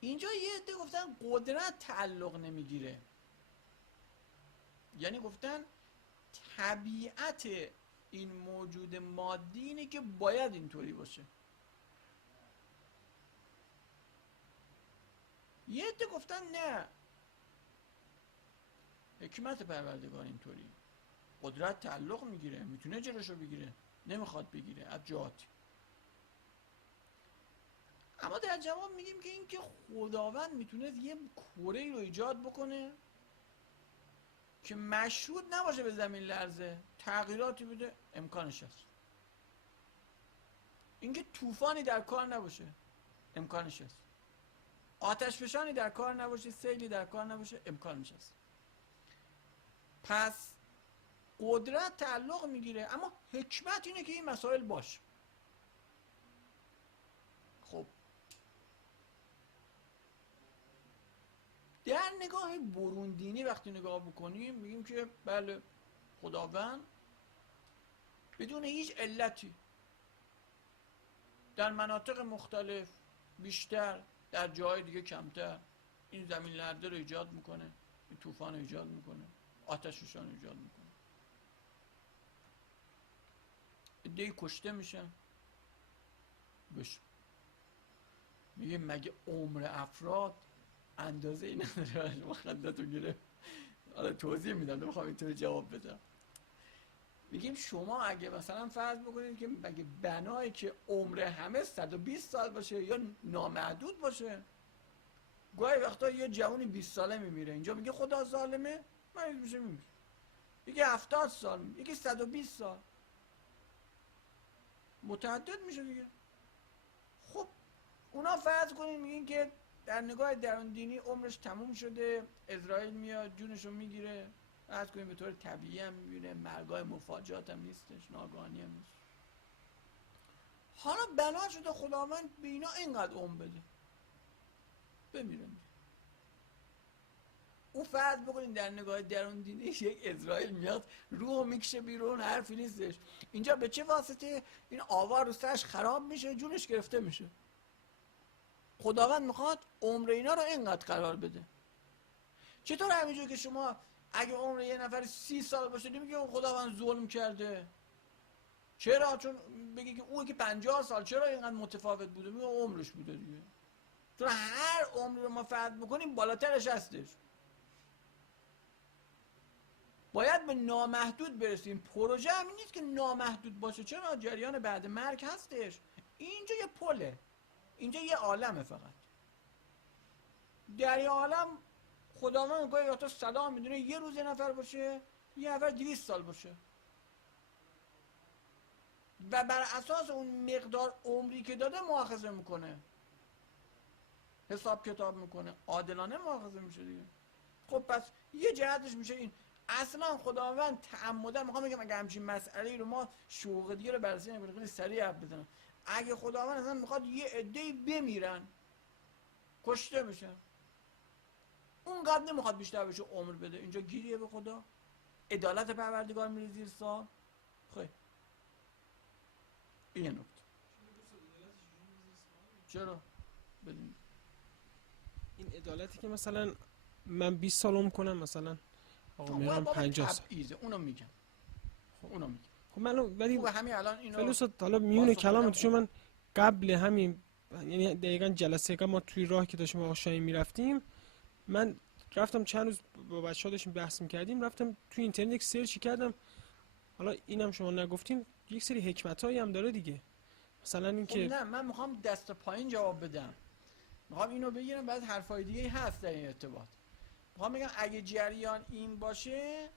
اینجا یه عده گفتن قدرت تعلق نمیگیره، یعنی گفتن طبیعت این موجود مادی اینه که باید اینطوری باشه. یه عده گفتن نه، حکمت پروردگار اینطوری، قدرت تعلق میگیره، میتونه جلوشو بگیره، نمیخواد بگیره از جهاتی. اما در جواب میگیم که این که خداوند میتونه یه کره رو ایجاد بکنه که مشروط نباشه به زمین لرزه، تغییراتی بده، امکانش هست. اینکه طوفانی در کار نباشه، امکانش هست. آتش فشانی در کار نباشه، سیلی در کار نباشه، امکانش هست. پس قدرت تعلق میگیره، اما حکمت اینه که این مسائل باشه. خب در نگاه برون دینی وقتی نگاه بکنیم میگیم که بله، خداوند بدون هیچ علتی در مناطق مختلف بیشتر، در جای دیگه کمتر، این زمین لرزه رو ایجاد میکنه، این طوفان رو ایجاد میکنه، آتش فشان رو ایجاد میکنه، عده‌ای کشته میشن. بشه میگه مگه عمر افراد اندازه این نداره؟ مخدتون گرفت. حالا توضیح میدم، نمیخوام اینطوری جواب بدم. میگیم شما اگه مثلا فرض بکنید که مگه بنایی که عمر همه 120 سال باشه یا نامحدود باشه، گاهی وقتا یه جوانی 20 ساله میمیره، اینجا میگه خدا ظالمه؟ مریض میشه میمیره. یکی 70 سال، یکی 120 سال، متعدد میشه دیگه. خب اونا فرض کنید میگین که در نگاه درون دینی عمرش تموم شده، اسرائیل میاد جونشو میگیره، فرض کنید به طور طبیعی هم میبینه، مرگای مفاجات هم نیستش، ناگهانی هم نیست. حالا بنا شده خداوند به اینا اینقدر عمر بده بمیرن. اون فرض بکنین در نگاه درون دینش یک اسرائیل میاد روح میکشه بیرون، حرفی نیستش. اینجا به چه واسطه این آوا رو سرش خراب میشه، جونش گرفته میشه. خداوند میخواد عمر اینا رو اینقدر قرار بده. چطور همینجور که شما اگه عمر یه نفر 30 سال باشه نمیگه خداوند ظلم کرده؟ چرا؟ چون بگی که اون که 50 سال چرا اینقدر متفاوت بوده؟ میگه عمرش بوده دیگه. چون هر عمری رو ما فرض بکنیم بالاترش هستش. باید به نامحدود برسیم. پروژه همین نیست که نامحدود باشه. چرا؟ جریان بعد مرگ هستش. اینجا یه پله، اینجا یه عالمه. فقط در یه عالم خداوند گاهی تا سلام میدونه یه روز یه نفر باشه، یه نفر 200 سال باشه و بر اساس اون مقدار عمری که داده مؤاخذه میکنه، حساب کتاب میکنه، عادلانه مؤاخذه میشه دیگه. خب پس یه جهتش میشه این. اصلا خداوند تعمدن، میخوام بگم اگه همچین مسئله رو ما شوق دیگه رو بررسی نکنیم، خیلی سریع حرف بزنم. اگه خداوند اصلا میخواد یه عده‌ای بمیرن، کشته بشن، اونقدر نمیخواد بیشتر بشه عمر بده. اینجا گیریه به خدا؟ عدالت پروردگار میره زیر سوال؟ خیلی این نکته. چرا؟ بدون این عدالتی که مثلا من 20 سال عمر کنم، مثلا آقا میرم 50 سال، اونو میگم. خب من ولی همین الان اینو فلوس حالا میونه کلام تو، من قبل همین، یعنی دقیقاً جلسه قبل ما توی راه که داشتیم آقا شاهین میرفتیم، من رفتم چند روز با بچه‌ها داشتیم بحث می‌کردیم، رفتم توی اینترنت یک سرچی کردم. حالا اینم شما نگفتین، یک سری حکمتایی هم داره دیگه. مثلا این که نه، من میخوام دست پایین جواب بدم، میخوام اینو بگیرم، بعد حرفای دیگه هست در این ارتباط. میخوام بگم اگه جریان این باشه،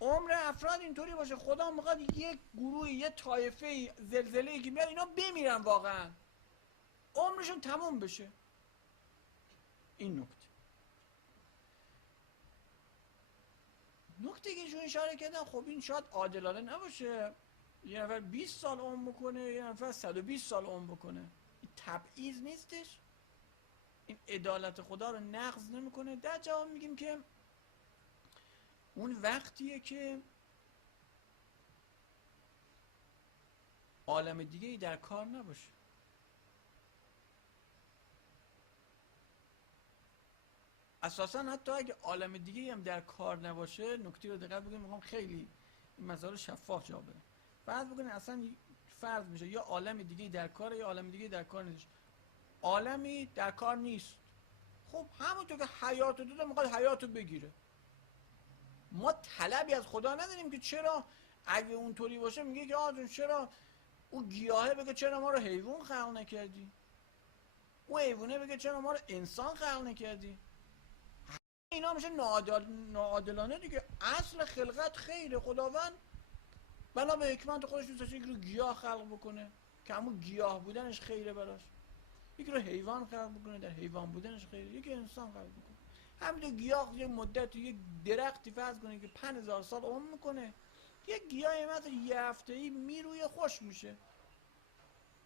عمر افراد اینطوری باشه، خدا میخواد یک گروه، یه طایفه زلزله‌ای که بیاد اینا بمیرن، واقعا عمرشون تموم بشه. این نکته که شون اشاره کردن، خب این شاید عادلانه نباشه. یه نفر 20 سال عمر بکنه، یه نفر 120 سال عمر بکنه. این تبعیض نیستش؟ این عدالت خدا رو نقض نمیکنه؟ در جواب میگیم که اون وقتیه که عالم دیگه ای در کار نباشه. اساسا حتی اگه عالم دیگه هم در کار نباشه، نکته رو دقت بگیم، میخوام خیلی این مسائل شفاف جواب بدم. فرض بکنید اصلا فرض میشه یا عالم دیگه در کاره یا عالم دیگه در کار نیست. عالمی در کار نیست، خب همونطور که حیاتو داده میخواد حیاتو بگیره. ما طلبی از خدا نداریم که چرا اگه اونطوری باشه میگه که آجون چرا اون گیاهه بگه چرا ما رو حیوان خلق نکردی، اون حیوانه بگه چرا ما رو انسان خلق نکردی. اینا میشه ناعادلانه دیگه. اصل خلقت خیره. خداوند بنا به حکمت خودش دوست داشته یک رو گیاه خلق بکنه که همون گیاه بودنش خیره براش، یک رو حیوان خلق بکنه در حیوان بودنش خیره، یک انسان خلق بکنه. همین گیاه یه مدت یک درختی فرض کنه که 5000 سال عمر میکنه، یک گیاه مثلا یه هفته‌ای میرویه خوش میشه.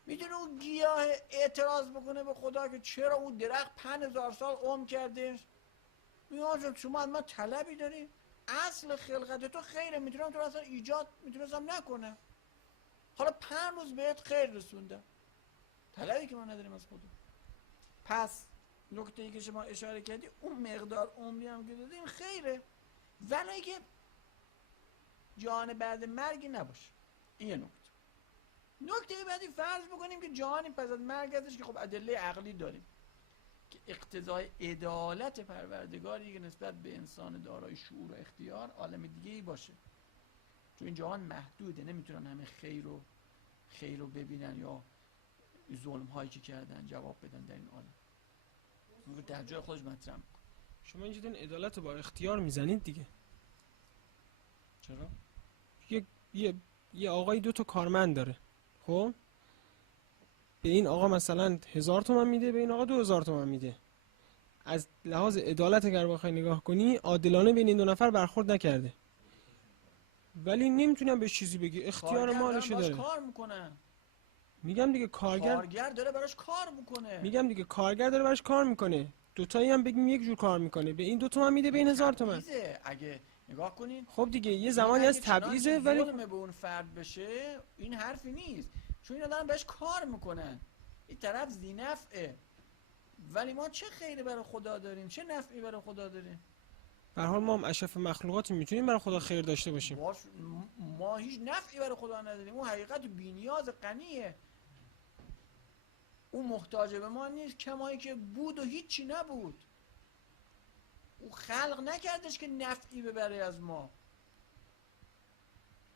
میدونه اون گیاه اعتراض بکنه به خدا که چرا اون درخت 5000 سال عمر کرده؟ میگه شما از من طلبی داری؟ اصل خلقت تو خیره، میتونم تو اصلا ایجاد میتونستم نکنه، حالا 5 روز بهت خیر رسوندم، طلبی که ما نداریم از خدا. پس نکته ای که شما اشاره کردی، اون مقدار عمری هم که دادیم خیره، ولی که جهان بعد مرگی نباشه. این یه نکته بعدی، فرض بکنیم که جهانی پس از مرگ هستش که خب ادله عقلی داریم که اقتضای عدالت پروردگاری که نسبت به انسان دارای شعور و اختیار عالم دیگه ای باشه، چون این جهان محدوده، نمیتونن همه خیر رو ببینن یا ظلم هایی که کردن جواب بدن در این عالم. اون در جای خودش مطرح میکنه. شما اینجا دین عدالت رو با اختیار میزنید دیگه. چرا؟ یه آقای 2 تا کارمند داره، خب به این آقا مثلا 1000 تومان میده، به این آقا 2000 تومان میده. از لحاظ عدالت اگر بخوای نگاه کنی، عادلانه بین این 2 نفر برخورد نکرده. ولی نمیتونم بهش چیزی بگی، اختیار کارگر مالشه دارن باش داره. کار میکنن. میگم دیگه کارگر داره براش کار میکنه. میگم دیگه کارگر داره براش کار میکنه، دوتایی هم بگیم یک جور کار میکنه، به این 2 تومن میده، به این 1000 تومن. تبعیضه. اگه نگاه کنین خب دیگه یه این زمانی اگه از تبعیضه، چنانچه ولی ظلم به اون فرد بشه این حرفی نیست، چون اینا دارن بهش کار میکنن، این طرف ذی نفعه. ولی ما چه خیری برای خدا داریم، چه نفعی برای خدا داریم؟ به هر حال ما هم اشرف مخلوقاتی، میتونیم برای خدا خیر داشته باشیم. ما هیچ نفعی برای خدا نداریم. اون حقیقت بی‌نیاز غنیه، اون محتاج به ما نیست، کمایی که بود و هیچی نبود. او خلق نکردش که نفعی ببره از ما،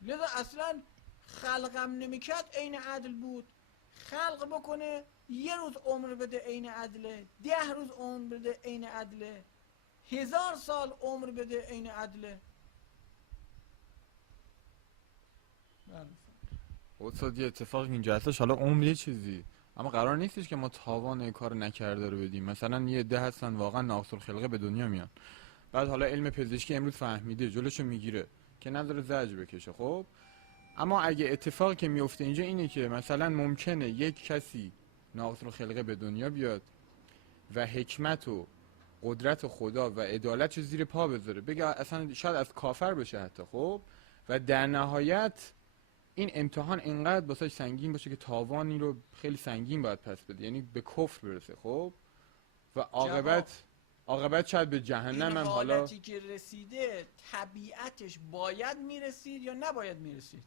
لذا اصلا خلقم نمیکرد عین عدل بود. خلق بکنه 1 روز عمر بده عین عدله، 10 روز عمر بده عین عدله، 1000 سال عمر بده عین عدله. استاد یه اتفاقی اینجا هستش، حالا عمر یه چیزی، اما قرار نیستش که ما تاوان کار نکرده رو بدیم. مثلا یه عده هستن واقعا ناقص الخلقه به دنیا میان، بعد حالا علم پزشکی امروز فهمیده جلوشو میگیره که نذاره زجر بکشه. خب اما اگه اتفاقی که میفته اینجا اینه که مثلا ممکنه یک کسی ناقص الخلقه به دنیا بیاد و حکمت و قدرت خدا و عدالتشو زیر پا بذاره، بگه اصلا شاید از کافر بشه حتی. خب و در نهایت این امتحان اینقدر واسه سنگین باشه که تاوانی رو خیلی سنگین باید پس بده، یعنی به کفر برسه. خب و عاقبت شاید به جهنم هم. حالا حالتی که رسیده طبیعتش باید میرسید یا نباید میرسید؟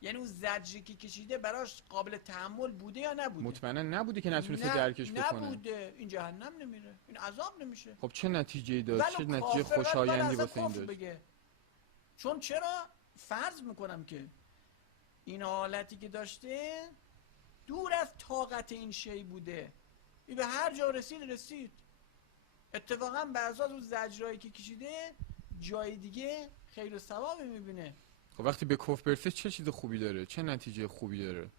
یعنی اون زجری که کشیده براش قابل تحمل بوده یا نبوده؟ مطمئنا نبوده که نتونسته درکش بکنه. نبوده، این جهنم نمیره، این عذاب نمیشه. خب چه نتیجه‌ای داشت؟ چه نتیجه خوشایندی واسه این داشت؟ چون چرا؟ فرض میکنم که این حالتی که داشته دور از طاقت این شی بوده، این به هر جا رسید. اتفاقا بعضا اون زجرایی که کشیده جای دیگه خیر و ثوابی میبینه. خب وقتی به کفر برسه چه چیز خوبی داره؟ چه نتیجه خوبی داره؟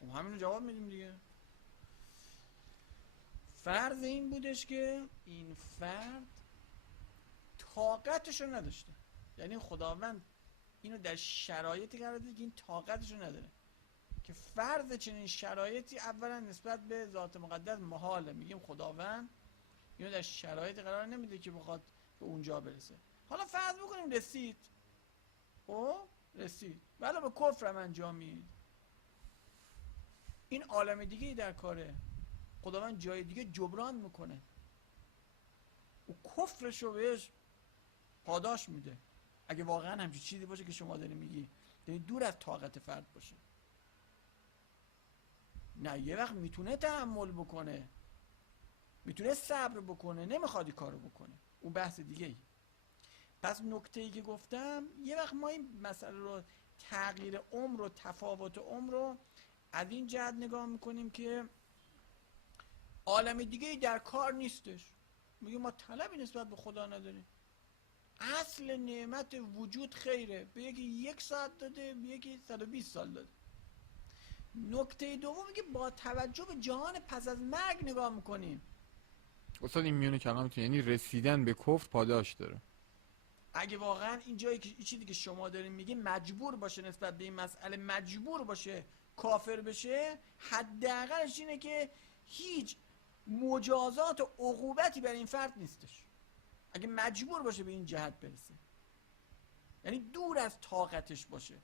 خب همینو جواب میدیم دیگه. فرض این بودش که این فرد طاقتشو نداشته، یعنی خداوند اینو در شرایطی قرار داده که این طاقتشو نداره، که فرض چنین شرایطی اولا نسبت به ذات مقدس محاله. میگیم خداوند اینو در شرایطی قرار نمیده که بخواد به اونجا برسه. حالا فرض بکنیم رسید، ولی به کفر هم انجامید، این عالم دیگه در کاره، خداوند جای دیگه جبران میکنه، او کفرشو بهش پاداش میده. اگه واقعا همچین چیزی باشه که شما داری میگی، یعنی دور از طاقت فرد باشه. نه، یه وقت میتونه تحمل بکنه، میتونه صبر بکنه، نمیخواد این کارو بکنه، اون بحث دیگه ای. پس نکته‌ای که گفتم، یه وقت ما این مسئله رو، تغییر عمر و تفاوت عمر رو از این جهت نگاه میکنیم که عالم دیگه ای در کار نیستش. میگه ما طلبی نسبت به خدا نداریم، اصل نعمت وجود خیره، به یکی 1 ساعت داده، به یکی 120 سال داده. نکته دومی که با توجه به جهان پس از مرگ نگاه میکنیم. استاد این میونه کلامتون یعنی رسیدن به کفر پاداش داره. اگه واقعا این جایی که این چیزی که شما دارین میگی مجبور باشه نسبت به این مسئله، مجبور باشه کافر بشه، حداقلش اینه که هیچ مجازات و عقوبتی برای این فرد نیستش اگه مجبور باشه به این جهت برسه، یعنی دور از طاقتش باشه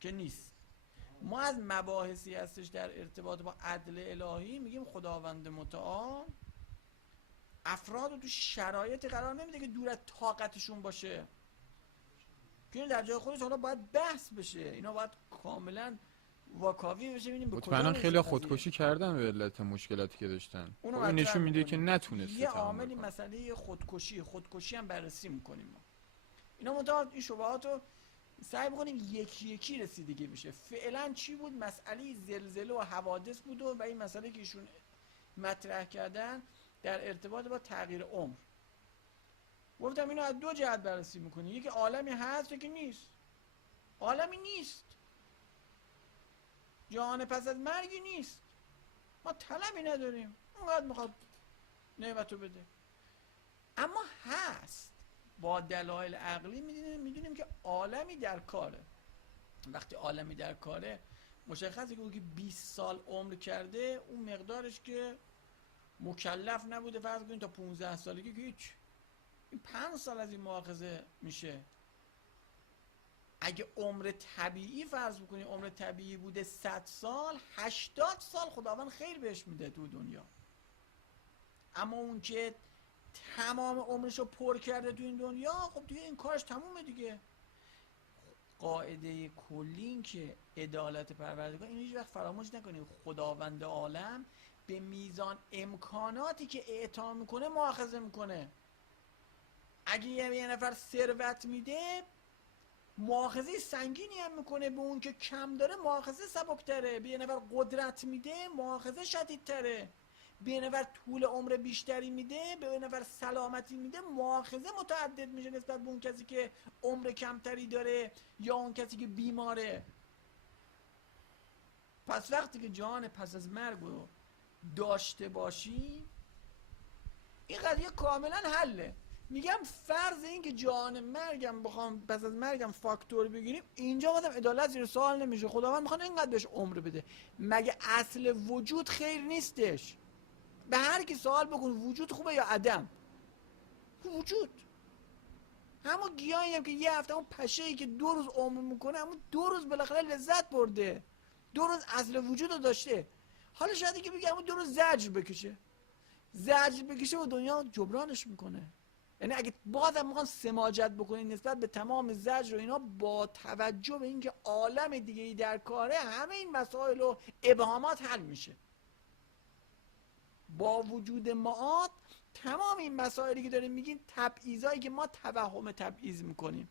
که نیست. ما از مباحثی هستش در ارتباط با عدل الهی میگیم خداوند متعال افراد رو تو شرایط قرار نمیده که دور از طاقتشون باشه، که این در جای خودش حالا باید بحث بشه، اینا باید کاملا واکاوی بشه، ببینیم به کجا مطمئنا خیلی میرسه خودکشی کردن به علت مشکلاتی که داشتن. اونو این نشون مطرح میده که می‌کنیم. نتونسته یه تحمل عاملی کنه. مسئله خودکشی هم بررسی میکنیم ما. اینا منتها این شبهات رو سعی بکنیم یکی یکی رسیدگی بشه. فعلا چی بود؟ مسئله زلزله و حوادث بود و این مسئله که ایشون مطرح کردن در ارتباط با تغییر عمر. گفتم اینو از 2 جهت بررسی میکنیم، یکی عالمی هست یکی نیست. عالمی نیست، جهان پس از مرگی نیست، ما طلبی نداریم، اونقدر میخواد نعمتو بده. اما هست، با دلایل عقلی میدونیم که عالمی در کاره. وقتی عالمی در کاره مشخصه که اون که 20 سال عمر کرده اون مقدارش که مکلف نبوده فرض کنید تا 15 سالگی که هیچ، این 5 سال از این مؤاخذه میشه. اگه عمر طبیعی فرض بکنید عمر طبیعی بوده 100 سال، 80 سال خداوند خیر بهش میده تو دنیا. اما اون که تمام عمرش رو پر کرده تو این دنیا، خب دیگه این کارش تمومه دیگه. قاعده کلی این که عدالت پروردگار، اینو هیچ وقت فراموش نکنید، خداوند عالم به میزان امکاناتی که اعطا میکنه مؤاخذه میکنه. اگه یه نفر ثروت میده مؤاخذه سنگینی هم میکنه، به اون که کم داره مؤاخذه سبکتره. به یه نفر قدرت میده مؤاخذه شدیدتره. به یه نفر طول عمر بیشتری میده، به یه نفر سلامتی میده، مؤاخذه متعدد میشه نسبت به اون کسی که عمر کمتری داره یا اون کسی که بیماره. پس وقتی که جان پس از مرگ رو داشته باشی این قضیه کاملا حله. میگم فرض این که جان مرگم بخوام پس از مرگم فاکتور بگیریم، اینجا بازم عدالت زیر سوال نمیشه. خداوند میخواد اینقدر بهش عمر بده. مگه اصل وجود خیر نیستش؟ به هر کی سوال بکن وجود خوبه یا عدم؟ وجود. همون گیاهی هم که یه هفته، اون پشه‌ای که 2 روز عمر میکنه، همون 2 روز بالاخره لذت برده، 2 روز اصل وجود رو داشته. حالا شاید که بگه همون 2 روز زجر بکشه و دنیا جبرانش میکنه. یعنی اگه بازم میخوان سماجت بکنید نسبت به تمام زجر و اینا، با توجه به اینکه عالم دیگه ای در کاره، همه این مسائل و ابهامات حل میشه. با وجود معاد تمام این مسائلی که داریم میگیم، تبعیضایی که ما توهم تبعیض میکنیم،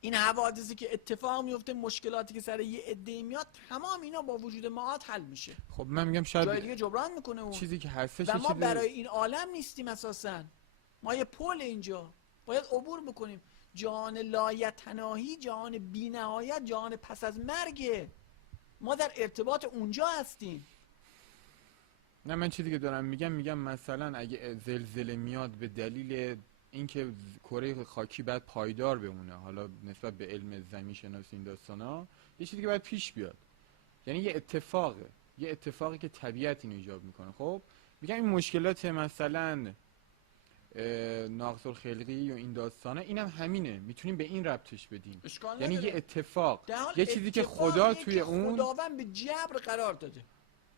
این حوادثی که اتفاق میفته، مشکلاتی که سر یه عده میاد، تمام اینا با وجود معاد حل میشه. خب من میگم شاید جای دیگه جبران میکنه اون چیزی که هستش، و ما برای این عالم نیستیم اساساً. ما یه پل اینجا باید عبور بکنیم. جهان لایتناهی، جهان بی نهایت، جهان پس از مرگه. ما در ارتباط اونجا هستیم. نه من چیزی که دارم میگم مثلا اگه زلزله میاد به دلیل اینکه کره خاکی باید پایدار بمونه، حالا نسبت به علم زمین شناسی این داستانا، یه چیزی که باید پیش بیاد، یعنی یه اتفاقی که طبیعت اینو ایجاد میکنه. خب میگم این مشکلات مثلا ناقص الخلقی و این داستانا، اینم همینه، میتونیم به این ربطش بدیم. یعنی یه اتفاق، یه چیزی که خدا توی اون خداوند به جبر قرار داده،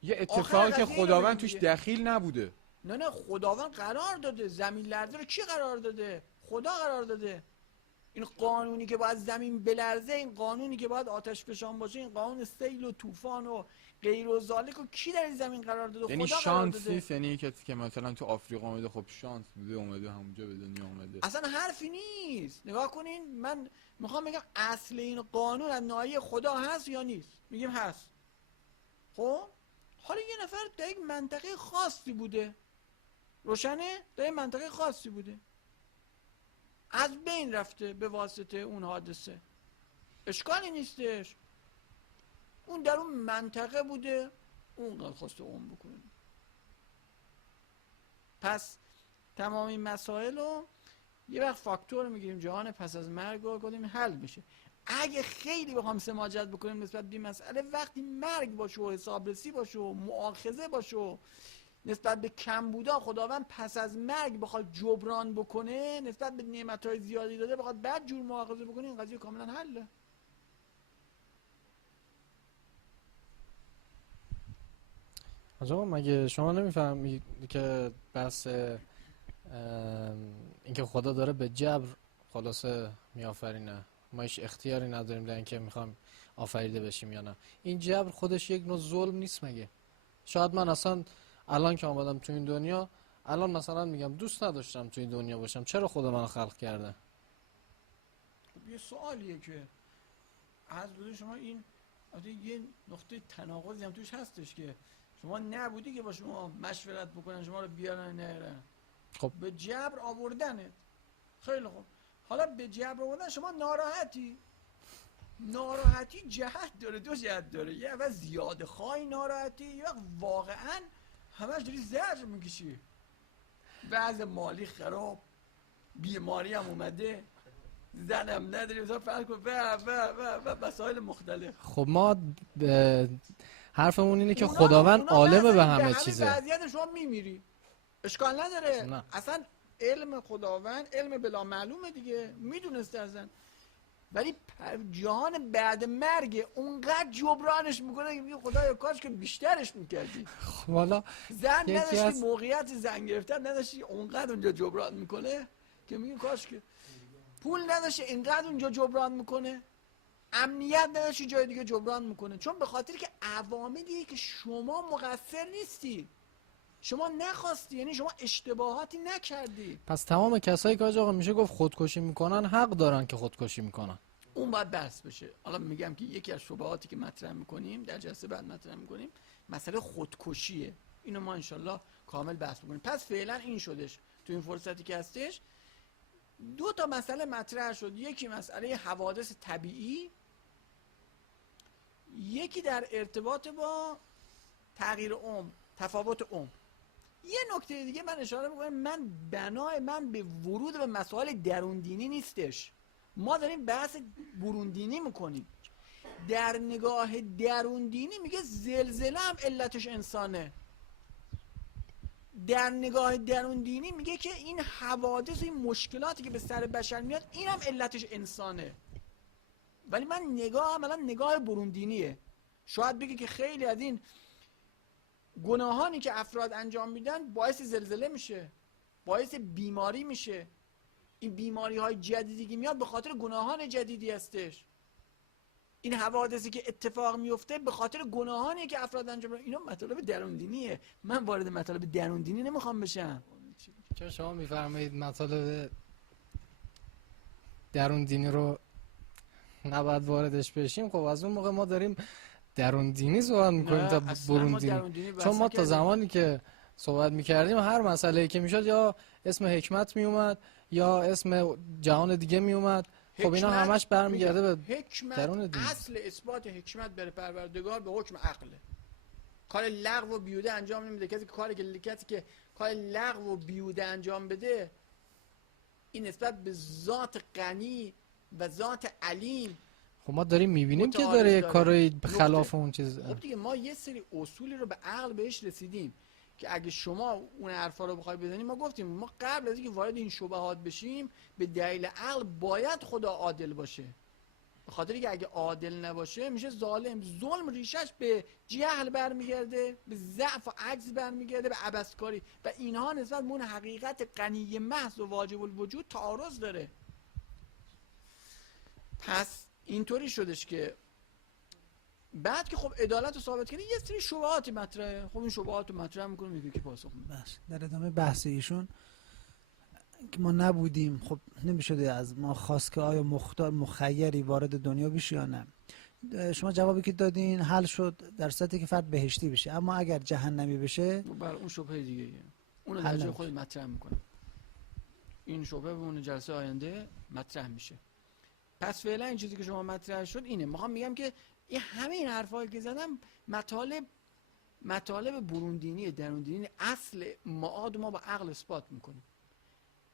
یه اتفاقی که خداوند توش دخیل نبوده. نه خداوند قرار داده. زمین لرزه رو کی قرار داده؟ خدا قرار داده. این قانونی که باید زمین بلرزه، این قانونی که باید آتش فشان باشه، این قانون سیل و طوفان و غیر و ذالک، و کی در این زمین قرار داده؟ یعنی خدا قرار داده. شانس نیست، یعنی کسی که مثلا تو آفریقا اومده، خب شانس بوده اومده همونجا به دنیا اومده. اصلا حرفی نیست. نگاه کنین، من میخوام بگم اصل این قانون از ناحیه خدا هست یا نیست؟ میگیم هست. خب حالا یه نفر در یک منطقه خاصی بوده، روشنه؟ در یک منطقه خاصی بوده، از بین رفته به واسطه اون حادثه، اشکالی نیستش. اون در اون منطقه بوده، اون قد خواسته اون بکنه. پس تمام این مسائل رو یه وقت فاکتور میگیریم، جهان پس از مرگ رو گفتیم حل میشه. اگه خیلی بخوام سماجت بکنیم نسبت به این مسئله، وقتی مرگ باشه و حسابرسی باشه و مؤاخذه باشه و نسبت به کم بودا خداوند پس از مرگ بخواد جبران بکنه، نسبت به نعمت‌های زیادی داده بخواد بعد جور مؤاخذه بکنه، این قضیه کاملا حله. آقا مگه شما نمیفهمید که بس اینکه خدا داره به جبر خلاصه میآفرینه، ما هیچ اختیاری نداریم در اینکه میخوایم آفریده بشیم یا نه؟ این جبر خودش یک نوع ظلم نیست مگه؟ شاید من اصلا الان که آمدم تو این دنیا، الان مثلا میگم دوست نداشتم تو این دنیا باشم، چرا خدا منو خلق کرده؟ خب یه سوالیه که از بوده شما، این یه نقطه تناقضی هم توش هستش که شما نبودی که با شما مشورت بکنن شما رو بیارن نیارن. خب به جبر آوردنت. خیلی خوب، حالا به جبر آوردن شما ناراحتی جهت داره، 2 جهت داره. یه اول زیاده خواهی ناراحتی، یه وقت واقعا همش داری زجر میکشی، وضع مالی خراب، بیماری هم اومده، زنم نداری، مثلا فرض کن و مسائل مختلف. خب ما حرفمون اینه که اونا خداوند عالم به مثلا همه چیزه. همین وضعیت شما میمیری اشکال نداره. نه. اصلا علم خداوند علم بلا معلومه دیگه، میدونست ازن، ولی جهان بعد مرگ اونقدر جبرانش میکنه که میگه خدایا کاش که بیشترش میکردی. خب حالا زن یکی نداشتی، از- موقعیت زن گرفتن نداشتی، اونقدر اونجا جبران میکنه که میگه کاش که پول نداشتی، اینقدر اونجا جبران میکنه. امنیت نداشتی، جای دیگه جبران میکنه. چون به خاطر که عواملیه که شما مقصر نیستی، شما نخواستی، یعنی شما اشتباهاتی نکردی. پس تمام کسایی که آقا میشه گفت خودکشی میکنن حق دارن که خودکشی میکنن. اون باید بحث بشه. حالا میگم که یکی از شبهاتی که مطرح میکنیم در جلسه بعد مطرح میکنیم مسئله خودکشیه. اینو ما انشالله کامل بحث میکنیم. پس فعلا این شدش تو این فرصتی که هستش. دو تا مسئله مطرح شد، یکی مسئله حوادث طبیعی، یکی در ارتباط با تغییر عمر، تفاوت عمر. یه نکته دیگه من اشاره میکنم، بنای من به ورود به مسائل درون دینی نیستش. ما داریم بحث برون دینی میکنیم. در نگاه درون دینی میگه زلزله هم علتش انسانه. در نگاه درون دینی میگه که این حوادث و این مشکلاتی که به سر بشر میاد این هم علتش انسانه. ولی من نگاه برون دینیه. شاید بگه که خیلی از این گناهانی که افراد انجام میدن باعث زلزله میشه، باعث بیماری میشه. این بیماری های جدیدی که میاد به خاطر گناهان جدیدی هستش. این حوادثی که اتفاق میفته به خاطر گناهانی که افراد انجام میدن. اینا مطالب درون دینیه. من وارد مطالب درون دینی نمیخوام بشم. چون شما میفرمایید مطالب درون دینی رو نباید واردش بشیم، خب از اون موقع ما داریم درون دینی صحبت میکنیم تا برون دینی. چون ما تا زمانی که صحبت میکردیم هر مسئله‌ای که میشد یا اسم حکمت میومد یا اسم جهان دیگه میومد. خب اینا همش برمیگرده به درون دین. اصل اثبات حکمت بر پروردگار به حکم عقله. کار لغو و بیهوده انجام نمیده. کسی که کار لغو و بیهوده انجام بده، این نسبت به ذات غنی و ذات علیم. خب ما داریم میبینیم که متعارض داره داره. کارهای خلاف اون چیز. خب دیگه ما یه سری اصولی رو به عقل بهش رسیدیم که اگه شما اون حرفا رو بخوای بزنی، ما گفتیم ما قبل از اینکه وارد این شبهات بشیم به دلیل عقل باید خدا عادل باشه. به خاطر که اگه عادل نباشه میشه ظالم. ظلم ریشش به جهل برمیگرده، به ضعف و عجز برمیگرده، به عبثکاری و اینها نسبت به اون حقیقت غنی محض و واجب الوجود تعارض داره. پس اینطوری شدش که بعد که خب عدالت رو ثابت کردی یه سری شبهاتی مطرحه. خب این شبهات رو مطرح میکنیم میگه که پاسخ میده. بس در ادامه بحث ایشون که ما نبودیم، خب نمیشده از ما خواست که آیا مختار مخیری وارد دنیا بشی یا نه. شما جوابی که دادین حل شد در صورتی که فرد بهشتی بشه، اما اگر جهنمی بشه بر اون شبهه دیگه اون حل در جای نمیشه. خود مطرح میکنه. این شبهه به اون جلسه آینده مطرح میشه. پس فعلا این چیزی که شما مطرح شد اینه. میخوام میگم که این همه این حرفایی که زدم مطالب برون دینی درون دینی. اصل معاد ما با عقل اثبات میکنیم،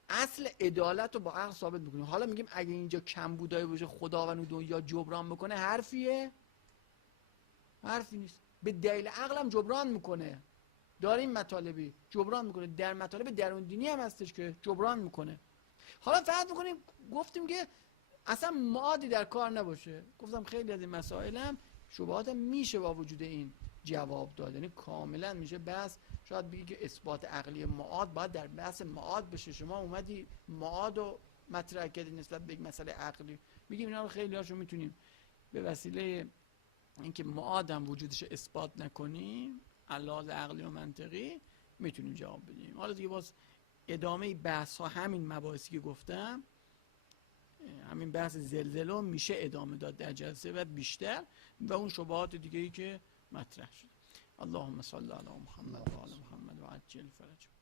اصل عدالت رو با عقل ثابت میکنیم. حالا میگیم اگه اینجا کمبودایی باشه خداوند دنیا جبران میکنه، حرفیه؟ حرفی نیست. به دلیل عقل هم جبران میکنه. داریم مطالبی جبران میکنه، در مطالب درون دینی هم هستش که جبران میکنه. حالا فرض میکنیم گفتیم که اصلا معادی در کار نباشه. گفتم خیلی از این مسائل هم شبهات میشه با وجود این جواب داد. یعنی کاملا میشه بحث. شاید بگی که اثبات عقلی معاد باید در بحث معاد بشه. شما اومدی معاد رو مطرح کردی نسبت به یک مسئله عقلی. میگیم اینا رو خیلی هاشو میتونیم به وسیله اینکه معاد هم وجودش اثبات نکنیم علاوه عقلی و منطقی میتونیم جواب بدیم. حالا دیگه باز ادامه بحث ها همین مباحثی که گفتم، همین بحث زلزله میشه ادامه داد در جلسه بعد بیشتر و اون شبهات دیگه ای که مطرح شد. اللهم صل علی محمد و آل محمد و عجل فرجهم.